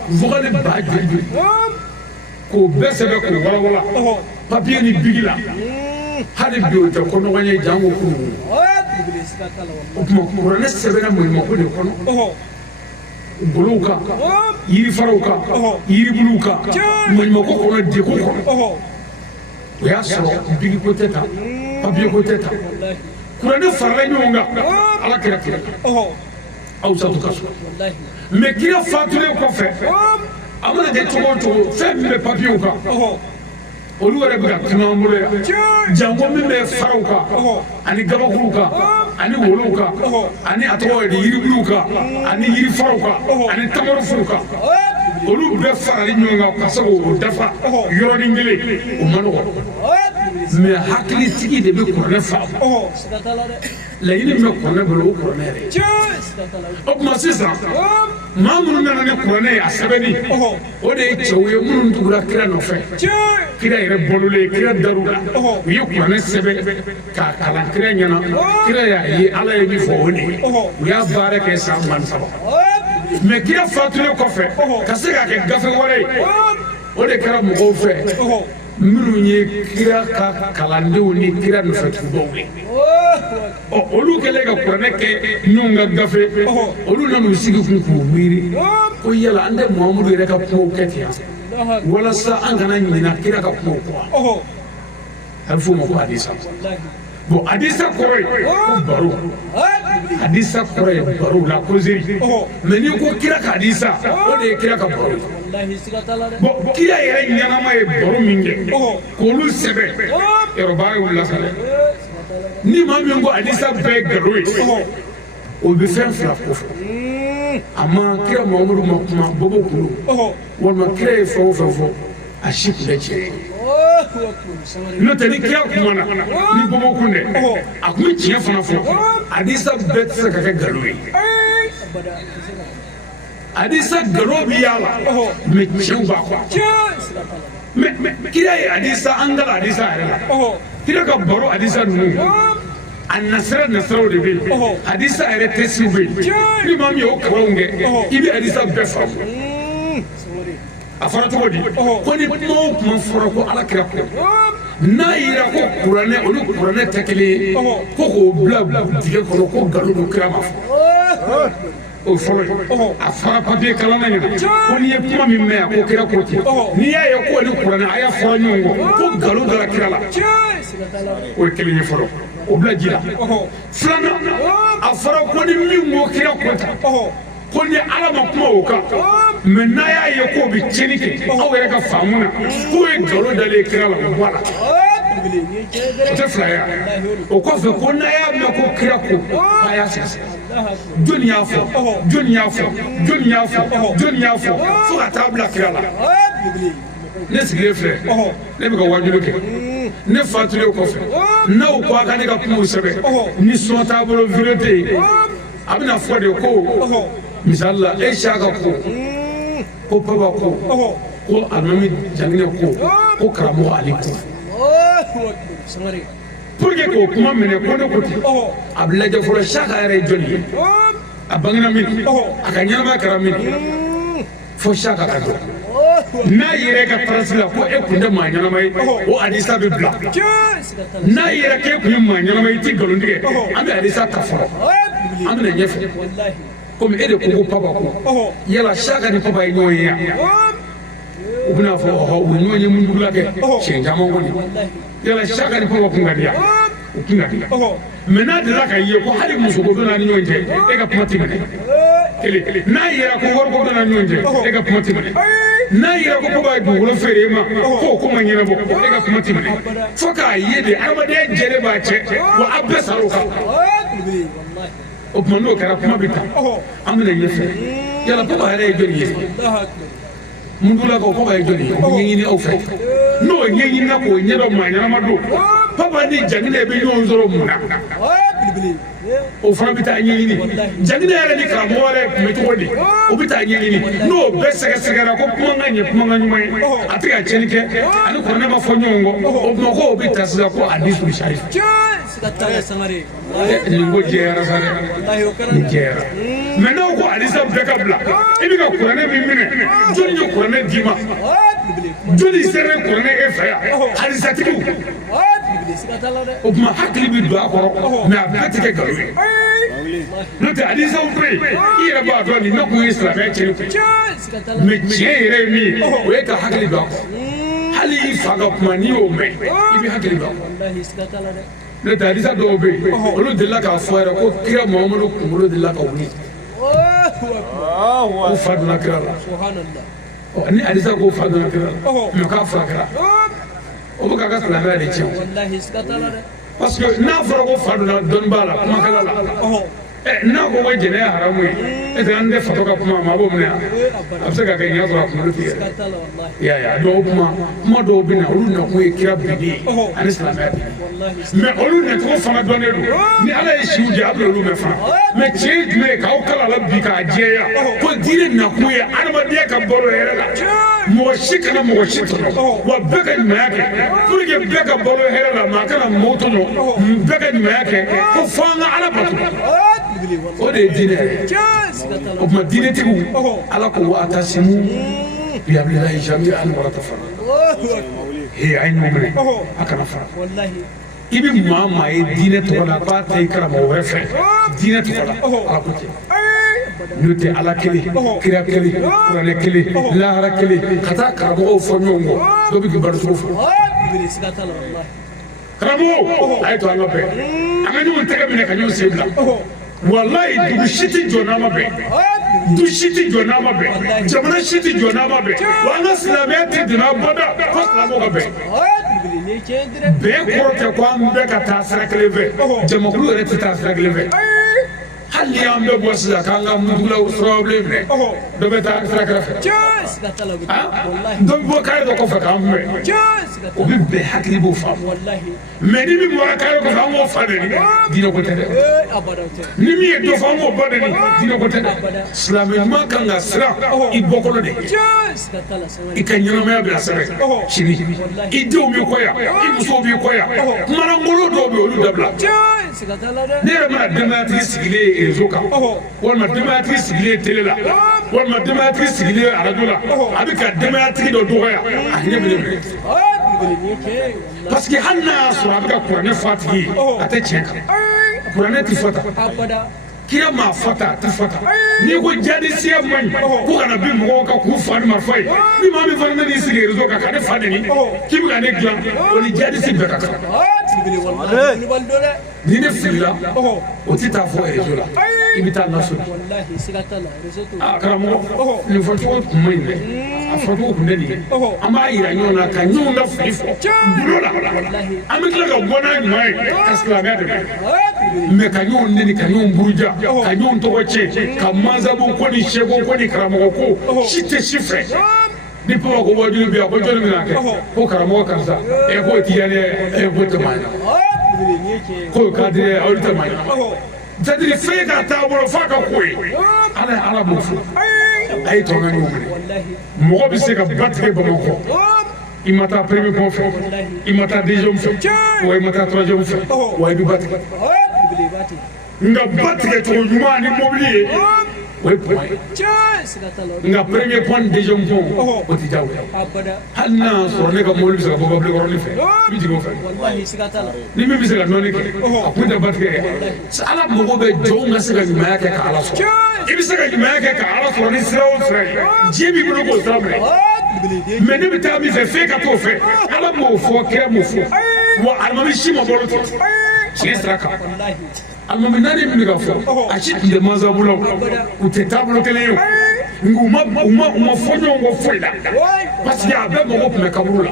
vocal ba joli joli k'o bɛɛ sɛbɛn k'o walawala papiye ni bigi la hali bi o tɛ kɔnɔgɔn ye jango kuru o tuma kuranɛ sɛbɛnna maɲumako de kɔnɔ golow kan yirifaraw kan yiribuluw kan maɲumako kɔnɔ degun kɔnɔ o y'a sɔrɔ bigi ko tɛ tan papiye ko tɛ tan kuranɛ farala ɲɔgɔn kan ala kira kira aw satu ka so mais kira fatulen kɔfɛ a mana kɛ cogo o cogo fɛn min bɛ papiyew kan olu yɛrɛ bɛ ka tunu an bolo yan jango min bɛ faraw kan ani gabakuruw kan ani wolow kan ani a tɔgɔ ye di yiribuluw kan ani yirifaraw kan ani tamarofuw kan olu bɛɛ farali ɲɔgɔn kan ka se k'o dafa yɔrɔnin kelen o ma nɔgɔn mais hakilitigi de bɛ kuranɛ faamu laɲini min bɛ kuranɛ bolo o kuranɛ yɛrɛ o tuma sisan maa minnu nana ni kuranɛ ye a sɛbɛnni o de ye cɛw ye minnu tugura kira nɔfɛ kira yɛrɛ balolen kira dar'u la u ye kuranɛ sɛbɛn k'a kalan kira ɲɛna kira y'a ye ala ye min fɔ o de ye u y'a baara kɛ san 23 mais kira fatulen kɔfɛ ka se k'a kɛ gafe wɛrɛ ye o de kɛra mɔgɔw fɛ minnu ye kira ka kalandenw ni kira nɔfɛtugubaw ye olu kɛlen ka kuranɛ kɛ ɲɔgɔn ka gafe olu nan'u sigi kun k'u miiri ko yala an tɛ muhamadu yɛrɛ ka kumaw kɛ ten walasa an kana ɲinɛ kira ka kumaw kɔ a bɛ f'o ma ko hadisa bon hadisa kɔrɔ ye ko baro hadisa kɔrɔ ye baro la causerie mais n'i ko kira ka hadisa o de ye kira ka baro bon kira yɛrɛ ɲɛnama ye baro min kɛ k'olu sɛbɛn yɔrɔ baara ye wulila sa dɛ ni maa min ko hadisa bɛɛ ye nkalon ye o bɛ fɛn fila ko fɔ a ma kira mamadu ma kuma bɔbɔ kulu walima kira ye fɛn o fɛn fɔ a si tun bɛ tiɲɛ ye n'o tɛ ni kira kumana ni bɔbɔ kun dɛ a kun bɛ tiɲɛ fana fɔ hadisa bɛɛ tɛ se ka kɛ nkalon ye hadisa nkalon bɛ y'a la mais tiɲɛw b'a kɔnɔ mais kira ye hadisa an dala hadisa yɛrɛ la kira ka baro hadisa ninnu a nasiraw de bɛ yen hadisa yɛrɛ tɛsiw bɛ yen ni maa min y'o kalanw kɛ i bɛ hadisa bɛɛ faamu a fɔra cogo di ko ni kuma o kuma fɔra ko ala kira kɔ n'a yira ko kuranɛ olu kuranɛ tɛ kelen ye ko k'o bila dingɛ kɔnɔ ko nkalon don kira ma fɔ o fɔlɔ ye a fara papiye kalan na ɲɛna ko n'i ye kuma min mɛn yan ko kira ko ten n'i y'a ye ko ni kuranɛ a y'a fɔra ɲɔgɔn kɔ ko nkalon dara kira la o ye kelen ye fɔlɔ o bila ji la filanan a fɔra ko ni min ko kira ko tan ko ni ala ma kuma o kan mais n'a y'a ye k'o bɛ tiɲɛni kɛ aw yɛrɛ ka faamu na k'o ye nkalon dalen kira la o bɔ a la o tɛ fila ye o kɔfɛ ko n'a y'a mɛn ko kira ko a y'a sɛgɛsɛgɛ jɔnni y'a fɔ jɔnni y'a fɔ jɔnni y'a fɔ jɔnni y'a fɔ fo ka taa bila kira la ne sigilen filɛ ne bɛ ka wajibi kɛ ne fatulen kɔfɛ n'aw ko a ka ne ka kumaw sɛbɛn ni sɔn t'a bolo vidéo tɛ yen a bɛna fɔ de ko misali la e Saka ko Papa ko Alimami Janginɛ ko karamɔgɔ Ali ko pour que k'o kuma minɛ ko ne ko ten a bɛ lajɛ fɔlɔ Saka yɛrɛ ye jɔnni ye a bangena min a ka ɲɛnamaya kɛra min fo Saka ka dɔn n'a yɛrɛ ka place la ko e kun tɛ maa ɲɛnama ye o hadisa bɛ bila n'a yɛrɛ k'e kun ye maa ɲɛnama ye i tɛ nkalon tigɛ an bɛ hadisa ta fɔlɔ an bɛna ɲɛfɛ komi e de ko Papa ko yala Saka ni Papa ye ɲɔgɔn ye yan u bɛna fɔ u ye ɲɔgɔn ye mun dugula kɛ siɲɛ caman kɔni yala Saka ni Papa kun ka di yan o kun ka di mɛ n'a delila ka ye ko hali muso ko donna ni ɲɔgɔn cɛ e ka kuma tɛ minɛ kelen n'a yera ko wari ko donna ni ɲɔgɔn cɛ e ka kuma tɛ minɛ n'a yera ko Papa ye dugukolo feere e ma k'o ko ma ɲɛnabɔ e ka kuma tɛ minɛ fo k'a ye de adamadenya jɛlen b'a cɛ wa a bɛɛ sara o kan o tuma n'o kɛra kuma bɛ ta an bɛna ɲɛfɛ yala Papa yɛrɛ ye jɔnni ye mun dugulakaw Papa ye jɔnni ye o bɛ ɲɛɲini aw fɛ n'o ɲɛɲinina k'o ɲɛdɔn maa ɲɛnama don Papa ni Janginɛ bɛ ɲɔgɔn sɔrɔ mun na o fana bɛ taa ɲɛɲini Janginɛ yɛrɛ ni karamɔgɔ yɛrɛ tun bɛ cogo di o bɛ taa ɲɛɲini n'o bɛɛ sɛgɛsɛgɛra ko kumakan ye kumakan ɲuman ye a tɛ ka tiɲɛni kɛ ani kuranɛ ma fɔ ɲɔgɔn kɔ o tuma ko o bɛ ta sisan ko hadisu sarifu nin ko jɛyara sa dɛ nin jɛyara mɛ n'aw ko hadisa bɛɛ ka bila i bɛ ka kuranɛ min minɛ jɔnni ye kuranɛ d'i ma jɔnni sɛbɛn kuranɛ e fɛ yan hadisatigiw o tuma hakili bɛ don a kɔrɔ mɛ a bɛɛ tɛ kɛ nkalon ye n'o tɛ hadisaw bɛ yen i yɛrɛ b'a dɔn nin ne kun ye silamɛya tiɲɛ kun mɛ tiɲɛ yɛrɛ ye min ye o ye ka hakili don a kɔrɔ hali i fa ka kuma n'i y'o mɛn i bɛ hakili don a kɔrɔ n'o tɛ hadisa dɔw bɛ yen olu delila k'a fɔ yɛrɛ ko kira Muhamadu kunkolo delila ka wuli ko fa donna kira la ni hadisa ko fa donna kira la mɛ k'a furakɛra o bɛ k'a ka silamɛya de tiɲɛ parce que n'a fɔra ko fa donna dɔnnibaa la kumakɛla la n'a ko ko jɛnɛya haramu ye e tɛ an tɛ fatɔ ka kuma ma a b'o minɛ yan a bɛ se ka kɛ ɲɛ sɔrɔ a kunkolo tɛ yɛrɛ i y'a ye a dɔw kuma dɔw bɛ na olu nakun ye kira binni ye ani silamɛya binni mɛ olu nacogo fana dɔnnen don ni ala ye siw di a bɛ olu mɛn fana mɛ tiɲɛ ye jumɛn ye k'aw kala la bi k'a jɛya ko diinɛ nakun ye adamadenya ka balo hɛrɛ la mɔgɔ si kana mɔgɔ si tɔɲɔ wa bɛɛ ka ɲumanya kɛ pour que bɛɛ ka balo hɛrɛ la maa kana maaw tɔɲɔ bɛɛ ka ɲumanya kɛ ko fɔ an ka ala bato o de ye diinɛ yɛrɛ o tuma diinɛtigiw ala ko wa atasimu bihablillahi jami'an wala tafarraqu a ye ɲɔgɔn minɛ a kana fara i bɛ maa maa ye diinɛ tɔgɔ la k'a ta i karamɔgɔ wɛrɛ fɛ diinɛ tɔgɔ la ala ko tiɲɛ n'o tɛ ala kelen kira kelen kuranɛ kelen lahara kelen ka taa karamɔgɔw fɔ ɲɔgɔn kɔ dɔ bɛ k'i balo cogo fɔ karamɔgɔ a ye to an ka bɛn an ka ɲɔgɔn tɛgɛ minɛ ka ɲɔgɔn sen bila wallahi dugu si tɛ jɔ n'a ma bɛn du si tɛ jɔ n'a ma bɛn jamana si tɛ jɔ n'a ma bɛn wa an ka silamɛya tɛ donna bɔda fo silamɛw ka bɛn bɛn kɔrɔ tɛ ko an bɛɛ ka taa sira kelen fɛ jamakulu yɛrɛ tɛ taa sira kelen fɛ hali ni an bɛ bɔ sisan k'an ka mugulaw sɔrɔbilen minɛ dɔ bɛ taa sira kɛrɛfɛ dɔ bɛ bɔ kare dɔ kɔfɛ k'an kunbɛn o bɛ bɛn hakili b'o faamu mɛ ni min bɔra kare kɔfɛ an k'o fa neni diinɛ ko tɛ dɛ ni min ye dɔ fɔ an k'o ba neni diinɛ ko tɛ dɛ silamɛ ɲuman kan ka siran i bɔkɔlɔ de i ka ɲɛnamaya bila sɛbɛn sini i denw b'i kɔ yan i musow b'i kɔ yan kumanangolo dɔw bɛ olu dabila ne yɛrɛ mana denbayatigi sigilen ye réseau kan walima denbayatigi sigilen télé la walima denbayatigi sigilen radio la a bɛ ka denbayatigi dɔ dɔgɔya a hinɛ bɛ ne minɛ parce que hali n'a y'a sɔrɔ a bɛ ka kuranɛ fɔ a tigi ye a tɛ tiɲɛ kan kuranɛ tɛ fɔ tan kira maa fɔ tan a tɛ fɔ tan n'i ko jadisiya man ɲi ko kana bin mɔgɔw kan k'u fa ni marifa ye ni maa min fana n'i sigi réseau kan ka ne fa neni k'i bɛ ka ne dilan o ni jadisi bɛɛ ka kan ni ne filila o ti taa fɔ réseau la i bɛ taa n ka so karamɔgɔ nin fɔcogo tun man ɲi dɛ a fɔcogo tun tɛ nin ye an b'a yira ɲɔgɔn na ka ɲɔgɔn ka fili fɔ gulo la an bɛ tila ka bɔ n'a ɲuman ye ka silamɛya dɛmɛ mɛ ka ɲɔgɔn neni ka ɲɔgɔn buruja ka ɲɔgɔn tɔgɔ tiɲɛ ka mansabu ko ni sɛko ko ni karamɔgɔ ko si tɛ si fɛ ni papa ko wajulu bi a ko jɔnni bɛna kɛ ko karamɔgɔ karisa k'o ti yanni k'o tɛ maa ɲɛna k'o ka di aw tɛ maa ɲɛna c'est-à-dire fɛn ka taabolo f'a ka ko ye ala ye ala m'o fɔ a ye tɔn ka ɲɔgɔn minɛ mɔgɔ bɛ se ka ba tigɛ bamakɔ i ma taa premier pont fɛ i ma taa deuxième fɛ wa i ma taa troisième fɛ wa i bɛ ba tigɛ nka ba tigɛ cogo ɲuman ni mobili ye o ye point ye nka premier point deuxième point o ti diyagoya hali n'a y'a sɔrɔ ne ka mobili bɛ se ka bɔ babilenkɔrɔnin fɛ i bɛ jigin o fɛ ni min bɛ se ka nɔɔni kɛ a kun tɛ ba tigɛ kɛ ala mago bɛ jɔnw ka se ka ɲumanya kɛ ka ala sɔrɔ i bɛ se ka ɲumanya kɛ ka ala sɔrɔ ni sira o sira ye diɲɛ b'i bolo k'o sira minɛ mɛ ne bɛ taa min fɛ f'e ka t'o fɛ ala m'o fɔ kira m'o fɔ wa alimami si ma balo ten tiɲɛ sira kan alimami naani min bɛ ka fɔ a si tun tɛ mansabu la u tɛ taabolo kelen ye o nka u ma fɔ ɲɔgɔn kɔ foyi la parce que a bɛɛ mago tun bɛ kaburu la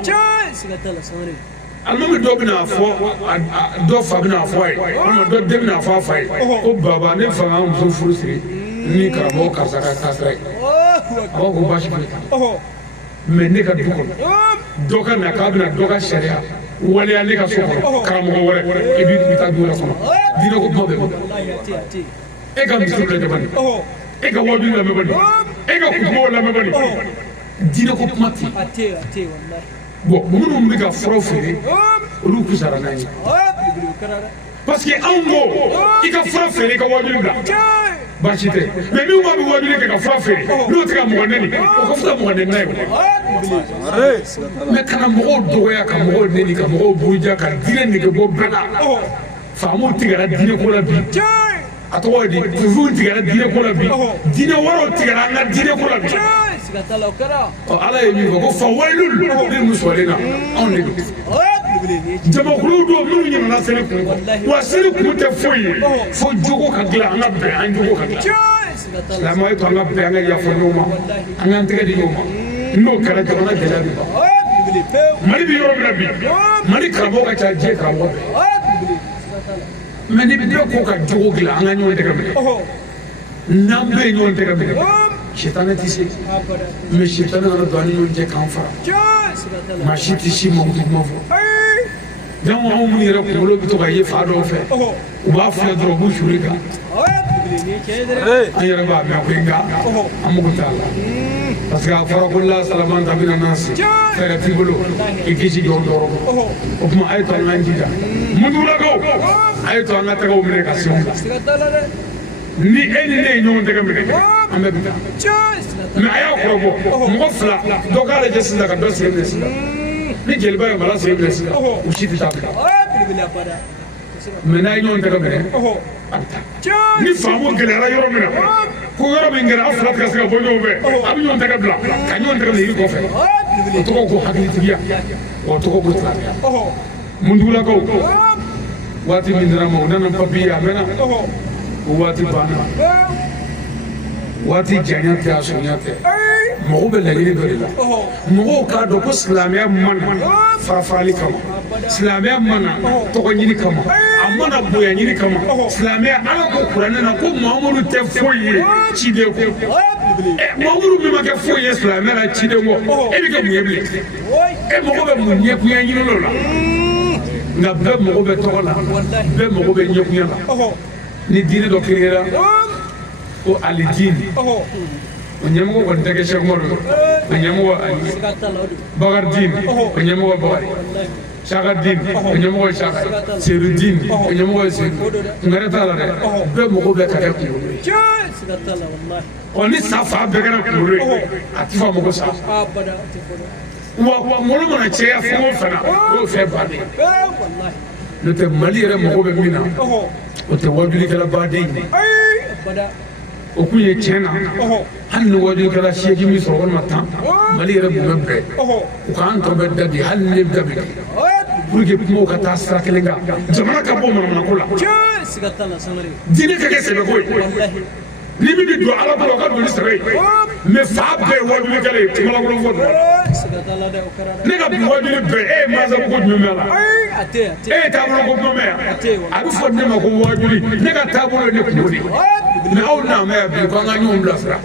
alimami dɔ bɛna fɔ dɔ fa bɛna fɔ a ye walima dɔ den bɛna fɔ a fa ye ko baba ne fa ka muso furu siri ni karamɔgɔ karisa ka taasira ye a b'a fɔ baasi foyi t'a mɛ ne ka du kɔnɔ dɔ ka na k'a bɛna dɔ ka sariya waleya ne ka so kɔnɔ karamɔgɔ wɛrɛ i bɛ taa du wɛrɛ kɔnɔ diinɛ ko kuma bɛ min e ka misiri lamɛn bani e ka wajulu lamɛn bani e ka kutubaw lamɛn bani diinɛ ko kuma tɛ bon minnu bɛ ka furaw feere olu kusara n'an ye parce que anw ko i ka fura feere i ka wajulu bila baasi tɛ mɛ n'u ma bɛ wajulu kɛ ka fura feere n'o tɛ ka mɔgɔ nɛni o ka fisa mɔgɔ nɛni n'a ye mɛ kana mɔgɔw dɔgɔya ka mɔgɔw nɛni ka mɔgɔw buruja ka diinɛ nege bɔ bɛɛ la faamuw tigɛra diinɛ ko la bi a tɔgɔ ye di fufuw tigɛra diinɛ ko la bi diinɛ wɛrɛw tigɛra an ka diinɛ ko la bi ala ye min fɔ ko fawayilul lil musallina anw de don jamakuluw don minnu ɲinana seli kun wa seli kun tɛ foyi ye fo jogo ka dilan an ka bɛn an jogo ka dilan silamɛya to an ka bɛn an ka yafa ɲɔgɔn ma an k'an tɛgɛ di ɲɔgɔn ma n'o kɛra jamana gɛlɛya bɛ ban mali bɛ yɔrɔ min na bi mali karamɔgɔ ka ca diɲɛ karamɔgɔ bɛɛ mɛ ni bɛɛ ko ka jogo dilan an ka ɲɔgɔn tɛgɛ minɛ n'an bɛɛ ye ɲɔgɔn tɛgɛ minɛ sitana tɛ se mɛ sitana nana don an ni ɲɔgɔn cɛ k'an fara maa si tɛ si mankutu kuma fɔ jango anw minnu yɛrɛ kunkolo bɛ to ka ye fa dɔw fɛ u b'a filɛ dɔrɔn u b'u suri kan an yɛrɛ b'a mɛn ko nka an mago t'a la parce que a fɔra ko la salaman ta bɛna n'a se fɛɛrɛ t'i bolo i kisi jɔ dɔrɔn o tuma a ye to an k'an jija mutulakaw a ye to an ka tɛgɛw minɛ ka senw la ni e ni ne ye ɲɔgɔn tɛgɛ minɛ an bɛɛ bɛ taa mɛ a y'a kɔrɔbɔ mɔgɔ fila dɔ k'a lajɛ sisan ka dɔ sen minɛ sisan ni jeliba ye mara sen minɛ sisan u si tɛ taa bila mɛ n'a ye ɲɔgɔn tɛgɛ minɛ a bɛ taa ni faamu gɛlɛyara yɔrɔ min na ko yɔrɔ min kɛra aw fila tɛ ka se ka bɔ ɲɔgɔn fɛ a bɛ ɲɔgɔn tɛgɛ bila ka ɲɔgɔn tɛgɛ minɛ yiri kɔfɛ o tɔgɔ ko hakilitigiya o tɔgɔ ko silamɛya mundugulakaw waati min dira ma u nana papiye a mɛnna o waati banna waati janya tɛ a surunya tɛ mɔgɔw bɛ laɲini dɔ de la mɔgɔw k'a dɔn ko silamɛya mana farafarali kama silamɛya mana tɔgɔ ɲini kama a mana bonya ɲini kama silamɛya ala ko kuranɛ na ko mahamadu tɛ foyi ye ciden kɔ mahamadu min ma kɛ foyi ye silamɛya la ciden kɔ e bɛ kɛ mun ye bilen e mago bɛ mun ɲɛkunya ɲini o la nka bɛɛ mago bɛ tɔgɔ la bɛɛ mago bɛ ɲɛkunya la ni diinɛ dɔ kiriyara ko alijini o ɲɛmɔgɔ kɔni tɛ kɛ Sɛki Umaru o ɲɛmɔgɔ Ali Bakari o ɲɛmɔgɔ Bakari Saka Dini o ɲɛmɔgɔ ye Saka ye Seydou Dini o ɲɛmɔgɔ ye Seydou ngɛrɛ t'a la dɛ bɛɛ mago bɛ ka kɛ kunkolo ye ɔ ni sa fa bɛɛ kɛra kunkolo ye a ti fɔ a ma ko sa wa kunkolo mana caya fɛn o fɛn na o ye fɛn bannen n'o tɛ Mali yɛrɛ mago bɛ min na o tɛ wajulikɛla baden ye o kun ye tiɲɛ na hali ni wajulikɛla seegin min sɔrɔ walima 10 Mali yɛrɛ kun bɛ bɛn u k'an tɔ bɛ da bi hali ni ne da bi pour que kumaw ka taa sira kelen kan jamana ka bɔ manamanako la diinɛ ka kɛ sɛbɛko ye ni min bɛ don ala bolo o ka don ni sɛbɛ ye mais fa bɛɛ ye wajulikɛla ye kumalangolon fɔ dɔrɔn ne ka bi wajuli bɛɛ e ye mansabu ko jumɛn mɛn a la e ye taabolo ko jumɛn mɛn yan a bɛ fɔ ne ma ko wajuli ne ka taabolo ye ne kungo de ye mais aw n'a mɛn yan bi ko an ka ɲɔgɔn bilasira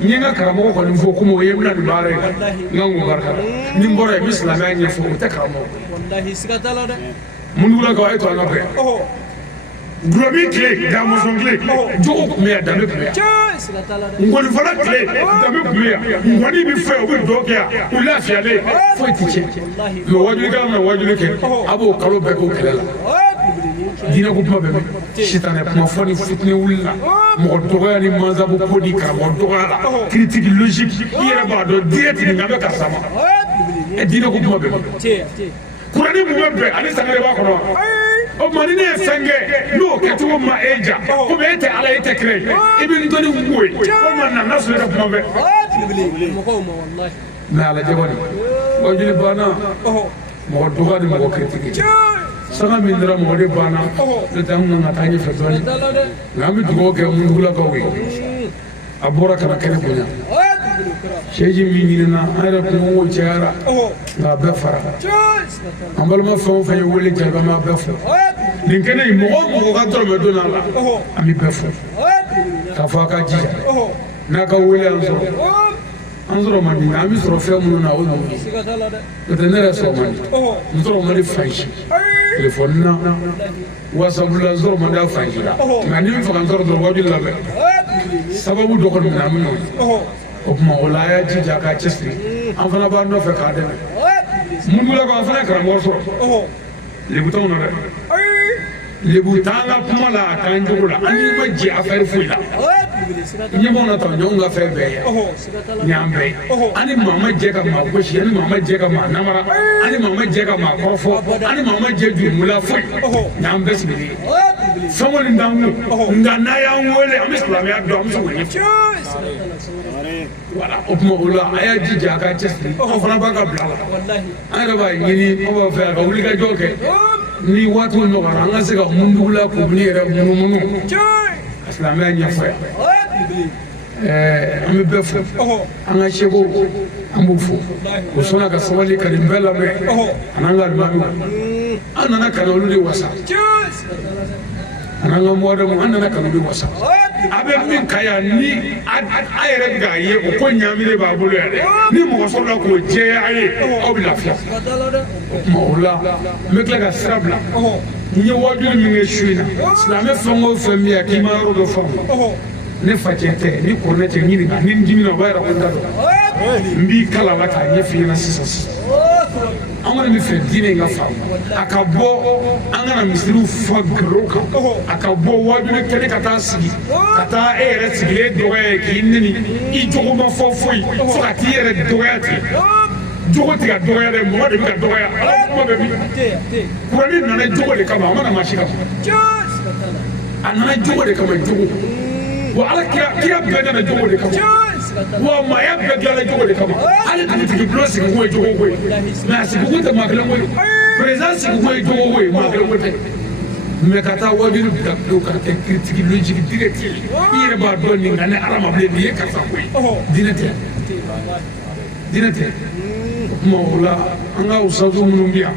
n ye n ka karamɔgɔ kɔni fɔ komi o ye n bɛna nin baara ye n ka n ko barika la ni n bɔra yen n bɛ silamɛya ɲɛfɔ o tɛ karamɔgɔ munugulakaw a ye to an ka bɛn gulɔmi tile damɔzɔn tile jogo tun bɛ yan danbe tun bɛ yan ngɔnifala tile danbe tun bɛ yan ngɔni bɛ fɛ o bɛ dɔ kɛ yan u lafiyalen foyi tɛ tiɲɛ mɛ wajulikɛla mana wajuli kɛ a b'o kalo bɛɛ k'o kɛlɛ la diinɛ ko kuma bɛ mɛn sitanɛ kuma fɔ ni fitini wulila mɔgɔ dɔgɔya ni mansabu ko ni karamɔgɔ dɔgɔya la critique logique i yɛrɛ b'a dɔn diinɛ tɛ nin nka bɛ karisa ma diinɛ ko kuma bɛ mɛn kurani mun bɛ bɛn ani sangare b'a kɔnɔ o tuma ni ne ye fɛn kɛ n'o kɛcogo ma e ja komi e tɛ ala e tɛ kira ye i bɛ n dɔnni wo ye walima na n ka sɔrɔ e ka kuma bɛɛ mɛ ala jɛ kɔni wajuli banna mɔgɔ dɔgɔya ni mɔgɔ critique sanga min dira mɔgɔ de banna ne tɛ an kan ka taa ɲɛfɛ dɔɔni nka an bɛ dugawu kɛ munugulakaw ye a bɔra ka na kɛnɛ bonya seji min ɲinina an yɛrɛ kungo cayara nka a bɛɛ fara an balima fɛn o fɛn ye wele jaabi an b'a bɛɛ fɔ nin kɛnɛ in mɔgɔ o mɔgɔ ka dɔrɔmɛ don a la an bɛ bɛɛ fɔ k'a fɔ a ka jija n'a ka wele an sɔrɔ an sɔrɔ man di nka an bɛ sɔrɔ fɛn minnu na o y'o ye n'o tɛ ne yɛrɛ sɔrɔ man di n sɔrɔ man di fan si telefɔni na wasapu la n sɔrɔ man di a fan si la nka ni n fɛ ka n sɔrɔ dɔrɔn wajuli labɛn sababu dɔ kɔni minɛ an bɛ n'o ye o tuma o la a y'a jija k'a cɛsiri an fana b'an nɔfɛ k'a dɛmɛ munugulakaw an fana ye karamɔgɔ sɔrɔ lebu t'anw na dɛ lebu t'an ka kuma la a t'an jogo la an n'i ma jɛ affaire foyi la ɲɛmɔgɔ na tan ɲɔgɔn ka fɛn bɛɛ ye nin y'an bɛɛ ye an ni maa ma jɛ ka maa gosi an ni maa ma jɛ ka maa namara an ni maa ma jɛ ka maa kɔrɔfɔ an ni maa ma jɛ jurumula foyi nin y'an bɛɛ sigilen ye fɛn kɔni t'an kun nka n'a y'an wele an bɛ silamɛya dɔn an bɛ se k'o ɲɛfɔ voilà o tuma o la a y'a jija a ka cɛsiri an fana b'a ka bila la an yɛrɛ b'a ɲini an b'a fɛ a ka wulikajɔ kɛ ni waatiw nɔgɔyara an ka se ka mundugula komini yɛrɛ munumunu ka silamɛya ɲɛfɔ yan an bɛ bɛɛ fo an ka seko an b'u fo o sɔnna ka sabali ka nin bɛɛ lamɛn a n'an ka alimamiw an nana ka na olu de wasa a n'an ka mɔdɛmu an nana ka na olu de wasa a bɛ min ka yan ni a yɛrɛ bɛ k'a ye o ko ɲaaminen b'a bolo yan dɛ ni mɔgɔ sɔrɔla k'o jɛya a ye aw bɛ lafiya o tuma o la n bɛ tila ka sira bila n ye wajuli min kɛ su in na silamɛ fɛn o fɛn bɛ yan k'i ma yɔrɔ dɔ faamu ne facɛ tɛ ni kɔrɔnɛ tɛ ɲininka ni n dimina o b'a yɛrɛ ko n t'a dɔn n b'i kala la k'a ɲɛf'i ɲɛna sisan an kɔni bɛ fɛ diinɛ in ka faamu a ka bɔ an kana misiriw fa garo kan a ka bɔ wajuli kɛnɛ ka taa sigi ka taa e yɛrɛ sigilen dɔgɔya ye k'i neni i jogo ma fɔ foyi fo ka t'i yɛrɛ dɔgɔya ten jogo tɛ ka dɔgɔya dɛ mɔgɔ de bɛ ka dɔgɔya ala kuma bɛ min kurani nana jogo de kama a ma na maa si kama a nana jogo de kama jogo wa ala kira bɛɛ nana jogo de kama wa maaya bɛɛ dilanna jogo de kama hali dugutigi bulon sigi kun ye jogo ko ye mɛ a sigi kun tɛ maa kelen ko ye président sigi kun ye jogo ko ye maa kelen ko tɛ mɛ ka taa wajuli bila bulon ka kɛ critique logique direct ye i yɛrɛ b'a dɔn nin nka ne ala ma bilen nin ye karisa ko ye diinɛ tɛ diinɛ tɛ o tuma o la an ka usazu minnu bɛ yan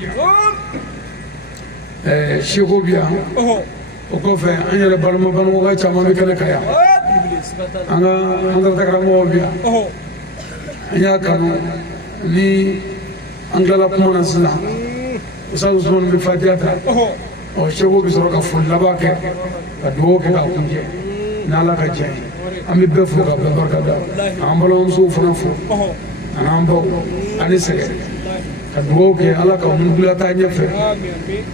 seko bɛ yan o kɔfɛ an yɛrɛ balimabaga caman bɛ kɛnɛ ka yan an ka karamɔgɔw bɛ yan an y'a kanu ni an tilala kuma na sisan usazu usumani bɛ fatiya ta seko bɛ sɔrɔ ka foli laban kɛ ka dugawu kɛ k'a kuncɛ n'ala ka diɲɛ ye an bɛ bɛɛ fo ka bɛɛ barika da an balimamusow fana fo an'an baw ani sɛgɛn ka dugawu kɛ ala ka munugula taa ɲɛfɛ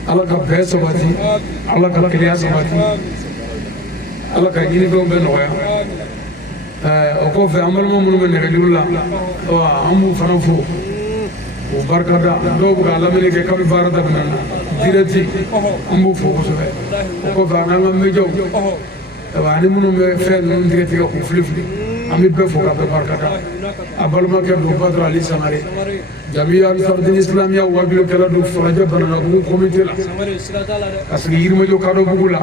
ala ka bɛɛ sabati ala ka kelenya sabati ala ka ɲinifɛnw bɛɛ nɔgɔya o kɔfɛ an balima minnu bɛ nɛgɛjuru la an b'u fana fo o barika da dɔw bɛ ka lamɛnni kɛ kabi baara daminɛ na direct an b'u fo kosɛbɛ o kɔfɛ an n'an ka mɛjɔw ani minnu bɛ fɛn ninnu tigɛ tigɛ k'u fili fili an bɛ bɛɛ fo ka bɛɛ barika da a balimakɛ don Badara Ali Sangare Jamiya Ansarudin Islamiyya wabilu kala do faraja banana bu comité la asigi yirma jo kado bugula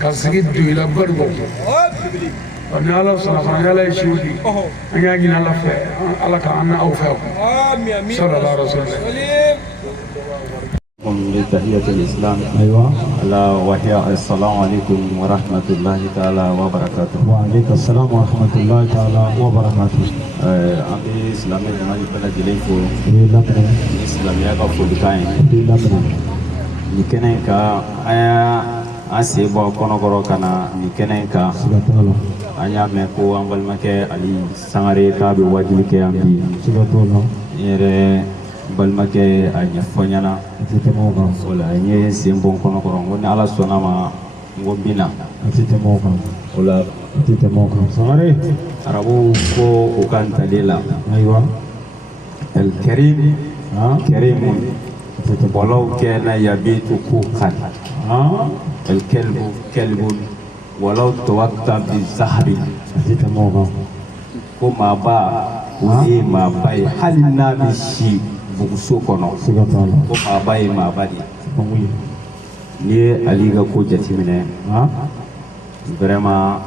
kasigi duila bargo ani ala subhanahu ala shudi anya gina la fa ala ka anna au fa sallallahu alaihi wasallam لتحية الإسلام ألا وهي السلام عليكم ورحمة الله تعالى وبركاته. وعليكم السلام ورحمة الله تعالى وبركاته. أبي إسلامي جماعي بلا جليفو إسلامي أكفو بكاين نكنين كا أسيبو كونغورو كنا نكنين كا أنيا مكو أمبل مكي علي سانغري كابي واجلي كي أمبي يري balmake a ɲɛfɔɲana o la n ye sen bɔ n kɔnɔ kɔrɔ n ko ni ala sɔnna ma n ko n bɛna o la sangare arabu ko u ka ntalen la ayiwa el karim karimun walaw kana yabitu kukan el kelbu kelbun walaw tawatta bi zahabi ko maa ba o ye maa ba ye hali n'a bɛ si buguso kɔnɔ ko maa ba ye maa ba de ye n'i ye ali ka ko jateminɛ vraiment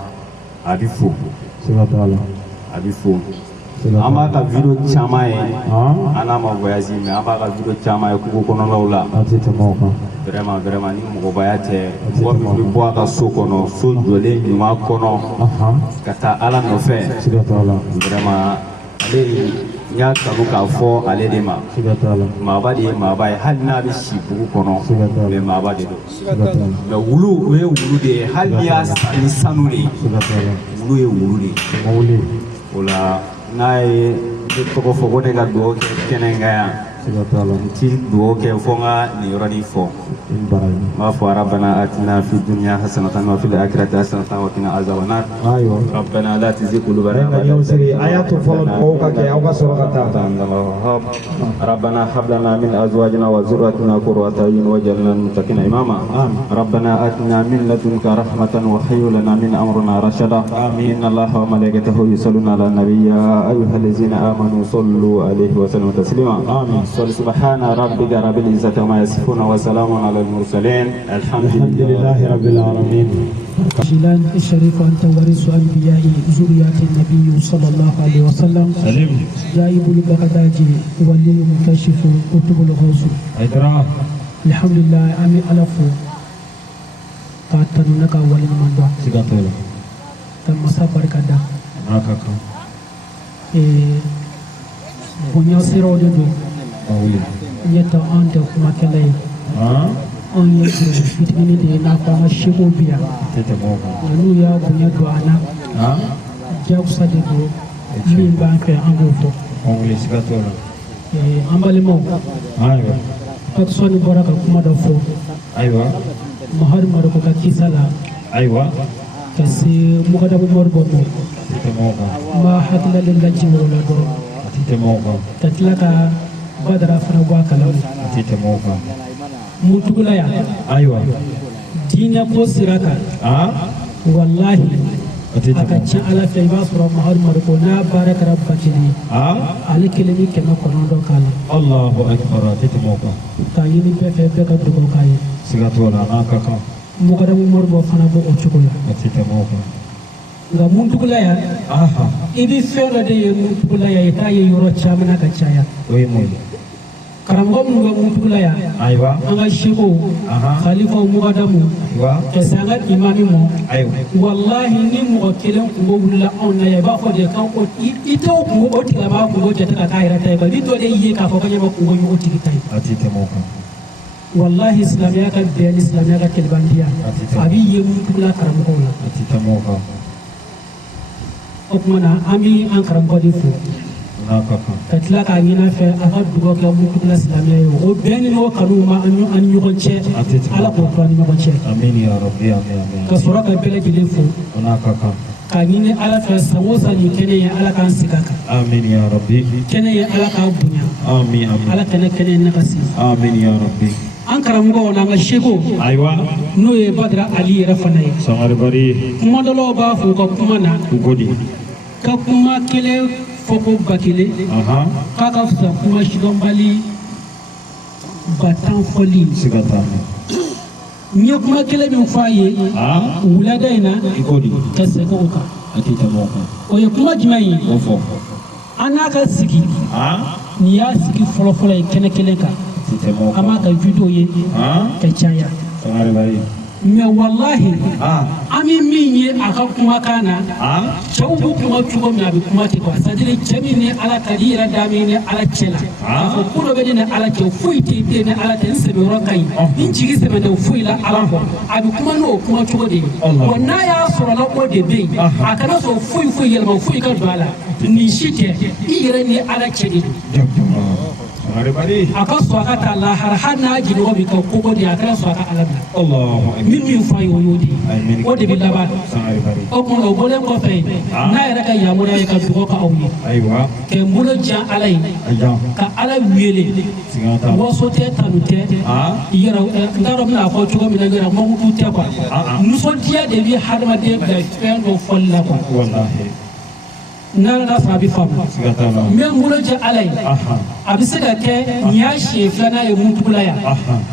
a bɛ fo a bɛ fo an b'a ka video caman ye an n'a ma voyage mais an b'a ka video caman ye kungo kɔnɔlaw la vraiment ni mɔgɔbaya tɛ mɔgɔ min bɛ bɔ a ka so kɔnɔ so jɔlen ɲuman kɔnɔ ka taa ala nɔfɛ vraiment ale n y'a kanu k'a fɔ ale de ma maaba de ye maaba ye hali n'a bɛ si bugu kɔnɔ mais maaba de don mais wulu o ye wulu de ye hali n'i y'a ni sanu de ye wulu ye wulu de ye o la n'a ye ne tɔgɔ fɔ ko ne ka dugawu kɛ kɛnɛ in kan yan n ti dugawu kɛ fo n ka nin yɔrɔnin fɔ n b'a fɔ rabbana atina fi dunya hasanatan wa fil akhirati hasanatan wa qina azaban nar rabbana la tuzigh qulubana ba'da idh hadaytana rabbana hab lana min azwajina wa dhurriyyatina qurrata a'yun waj'alna lil muttaqina imama rabbana atina min ladunka rahmatan wa hayyi lana min amrina rashada inna allaha wa malaikatahu yusalluna ala nabiyya ayyuhallazina amanu sallu alayhi wa sallimu taslima amin سبحان ربك رب العزة عما يصفون وسلام على المرسلين الحمد لله رب العالمين. جلال الشريف أنت وارث أنبياء ذرية النبي صلى الله عليه وسلم جايب البغداد ولي المكشف كتب الغوث الحمد لله أمي ألف قاتلونك ولي من دعا تم سافر كذا بنيا سيرو دو yeta ante kuma kele on ye fitini de na fama shigo biya anu ya bunya do ana jaw sade do min ban fe ango fo ambale mo aywa pat soni boraka kuma do fo aywa mahar maro ko ka kisala aywa kasi mugada bo morbo mo ma hatla lil lajji wala do tatlaka badara fana bɔ a kalama mutugula ya ayiwa diinɛ ko sira kan wallahi a ka ca ala fɛ i b'a sɔrɔ mahamadu ko n'a baara kɛra ba kelen ye ale kelen ni 900 k'a la Allahu akbar a tɛ tɛmɛ o kan k'a ɲini bɛɛ fɛ bɛɛ ka dugawu k'a ye siga t'o la n'a ka kan mɔgɔdamu mɔribɔ fana bɔ o cogo la a tɛ tɛmɛ o kan nka mutugula ya i bɛ fɛn dɔ de ye mutugula ya i t'a ye yɔrɔ caman na ka caya o ye mun ye karamɔgɔ minnu bɛ mutugula ya ayiwa an ka seko khalifaw mugadamu ka se an ka imami mɔ wallahi ni mɔgɔ kelen kungo wulila anw na yan i b'a fɔ de kan i t'o kungo o tigilamɔgɔ kungo jate ka k'a yɛrɛ ta ye bari i t'o de ye k'a fɔ ko ɲɛ bɛ kungo ye o tigi ta ye a tɛ tɛmɛ o kan wallahi silamɛya ka bɛn ni silamɛya ka kɛlɛbandiya a bɛ ye mutugula karamɔgɔw la a tɛ tɛmɛ o kan o tuma na an bɛ an karamɔgɔ de fo ka tila k'a ɲini a fɛ a ka dugawu kɛ mutugula silamɛya ye o bɛn ni o kanu ma an ni ɲɔgɔn cɛ ala k'o to an ni ɲɔgɔn cɛ ka sɔrɔ ka bɛɛ lajɛlen fo k'a ɲini ala fɛ san o san nin kɛnɛ ye ala k'an sigi a kan kɛnɛ ye ala k'a bonya ala kana kɛnɛ ye nakasi an karamɔgɔw n'an ka seko n'o ye badara ali yɛrɛ fana ye kuma dɔ la b'a fɔ u ka kuma na ka kuma kelen foko bakele k'a ka fisa kuma sidɔnbali batan fɔli n ye kuma kelen min fɔ a ye wulada in na ka segin o kan o ye kuma jumɛn ye an n'a ka sigi nin y'a sigi fɔlɔfɔlɔ ye kɛnɛ kelen kan an b'a ka video ye ka caya mais wallahi an bɛ min ye a ka kumakan na cɛw bɛ kuma cogo min a bɛ kuma ten quoi c'est à dire cɛ min ni ala ka di yɛrɛ da min ni ala cɛ la k'a fɔ ko dɔ bɛ ne ni ala cɛ foyi tɛ bilen ni ala tɛ n sɛbɛyɔrɔ ka ɲi n jigi sɛbɛnnen foyi la ala kɔ a bɛ kuma n'o kuma cogo de ye wa n'a y'a sɔrɔ la o de bɛ yen a kana sɔrɔ foyi yɛlɛma foyi ka don a la nin si tɛ i yɛrɛ ni ala cɛ de don. a ka sɔn a ka taa lahara hali n'a jiginɔgɔ b'i ka kogo de a kana sɔn a ka ala bila min fɔ a ye o y'o de ye o de bɛ laban o kuma o bɔlen kɔfɛ n'a yɛrɛ ka yamaruya ye ka dugawu kɛ aw ye ka n bolo jan ala ye ka ala wele waso tɛ tanu tɛ yɛrɛ n t'a dɔn bɛna fɔ cogo min na yɛrɛ mankutu tɛ quoi nisɔndiya de bɛ hadamaden bila fɛn dɔ fɔli la quoi n'ala sɔrɔ a bɛ faamu n bɛ n bolo jɛ ala ye a bɛ se ka kɛ nin y'a siɲɛ filanan ye mutugula yan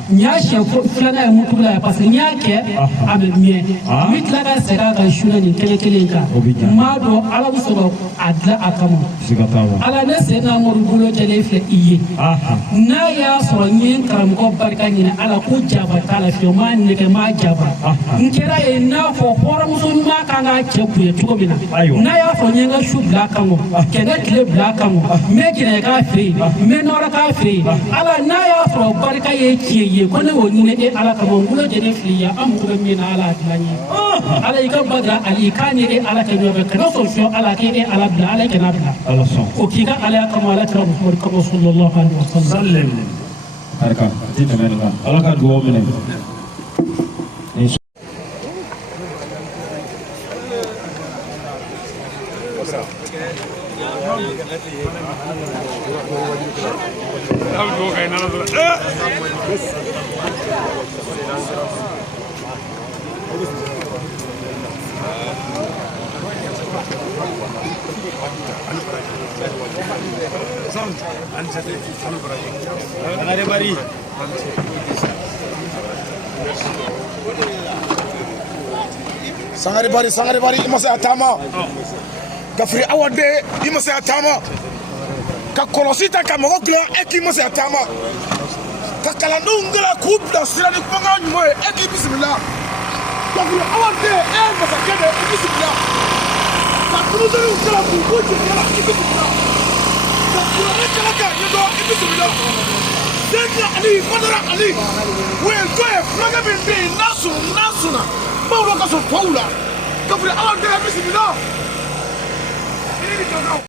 nin y'a siɲɛ filanan ye mutugula yan parce que n y'a kɛ a bɛ mɛn n bɛ tila ka segin a kan suna nin kelen kelen kan n m'a dɔn ala bɛ sɔrɔ a dilan a kama ala ne sen n'amadu bolo jɛlen filɛ i ye n'a y'a sɔrɔ n ye n karamɔgɔ barika ɲini ala ko jaba t'a la fiyewu n m'a nɛgɛ n m'a jaba n kɛra ye n'a fɔ hɔrɔnmuso ɲuman kan k'a cɛ bonya cogo min na n'a y'a fɔ n ye n ka su bila a kan kɛnɛ tile bila a kan n bɛ jɛnɛ k'a fɛ yen n bɛ nɔrɔ k'a fɛ yen ala n'a y'a sɔrɔ barika ye tiɲɛ ye ko ne y'o ɲini e ala kama n bolo jɛnɛ fili yan an mago bɛ min na ala a dilan ye ala i ka badira ali k'a ni e ala kɛ ɲɔgɔn fɛ kana sɔn fiyewu ala k'e e ala bila ala kana bila o k'i ka ala kama ala kɛra muhamadu kama sallallahu alaihi wa sallam barika ti tɛmɛ nin kan ala ka dugawu minɛ sangare bari i ma se a taama gafiri awa de i ma se a taama ka kɔlɔsi ta ka mɔgɔ dilan e k'i ma se a taama ka kalandenw dilan k'u bila sira ni kumakan ɲuman ye e k'i bisimila gafiri awa de e ye masakɛ de i bisimila ka denmisɛnninw dilan k'u bɔ jeliya i bisimila ka kuranɛ kalan kɛ ɲɛdɔn i bisimila Seydi Ali Badara Ali o ye jɔn ye fulakɛ min bɛ yen n'a sɔnna maaw ka sɔn faw la gafiri awa de bisimila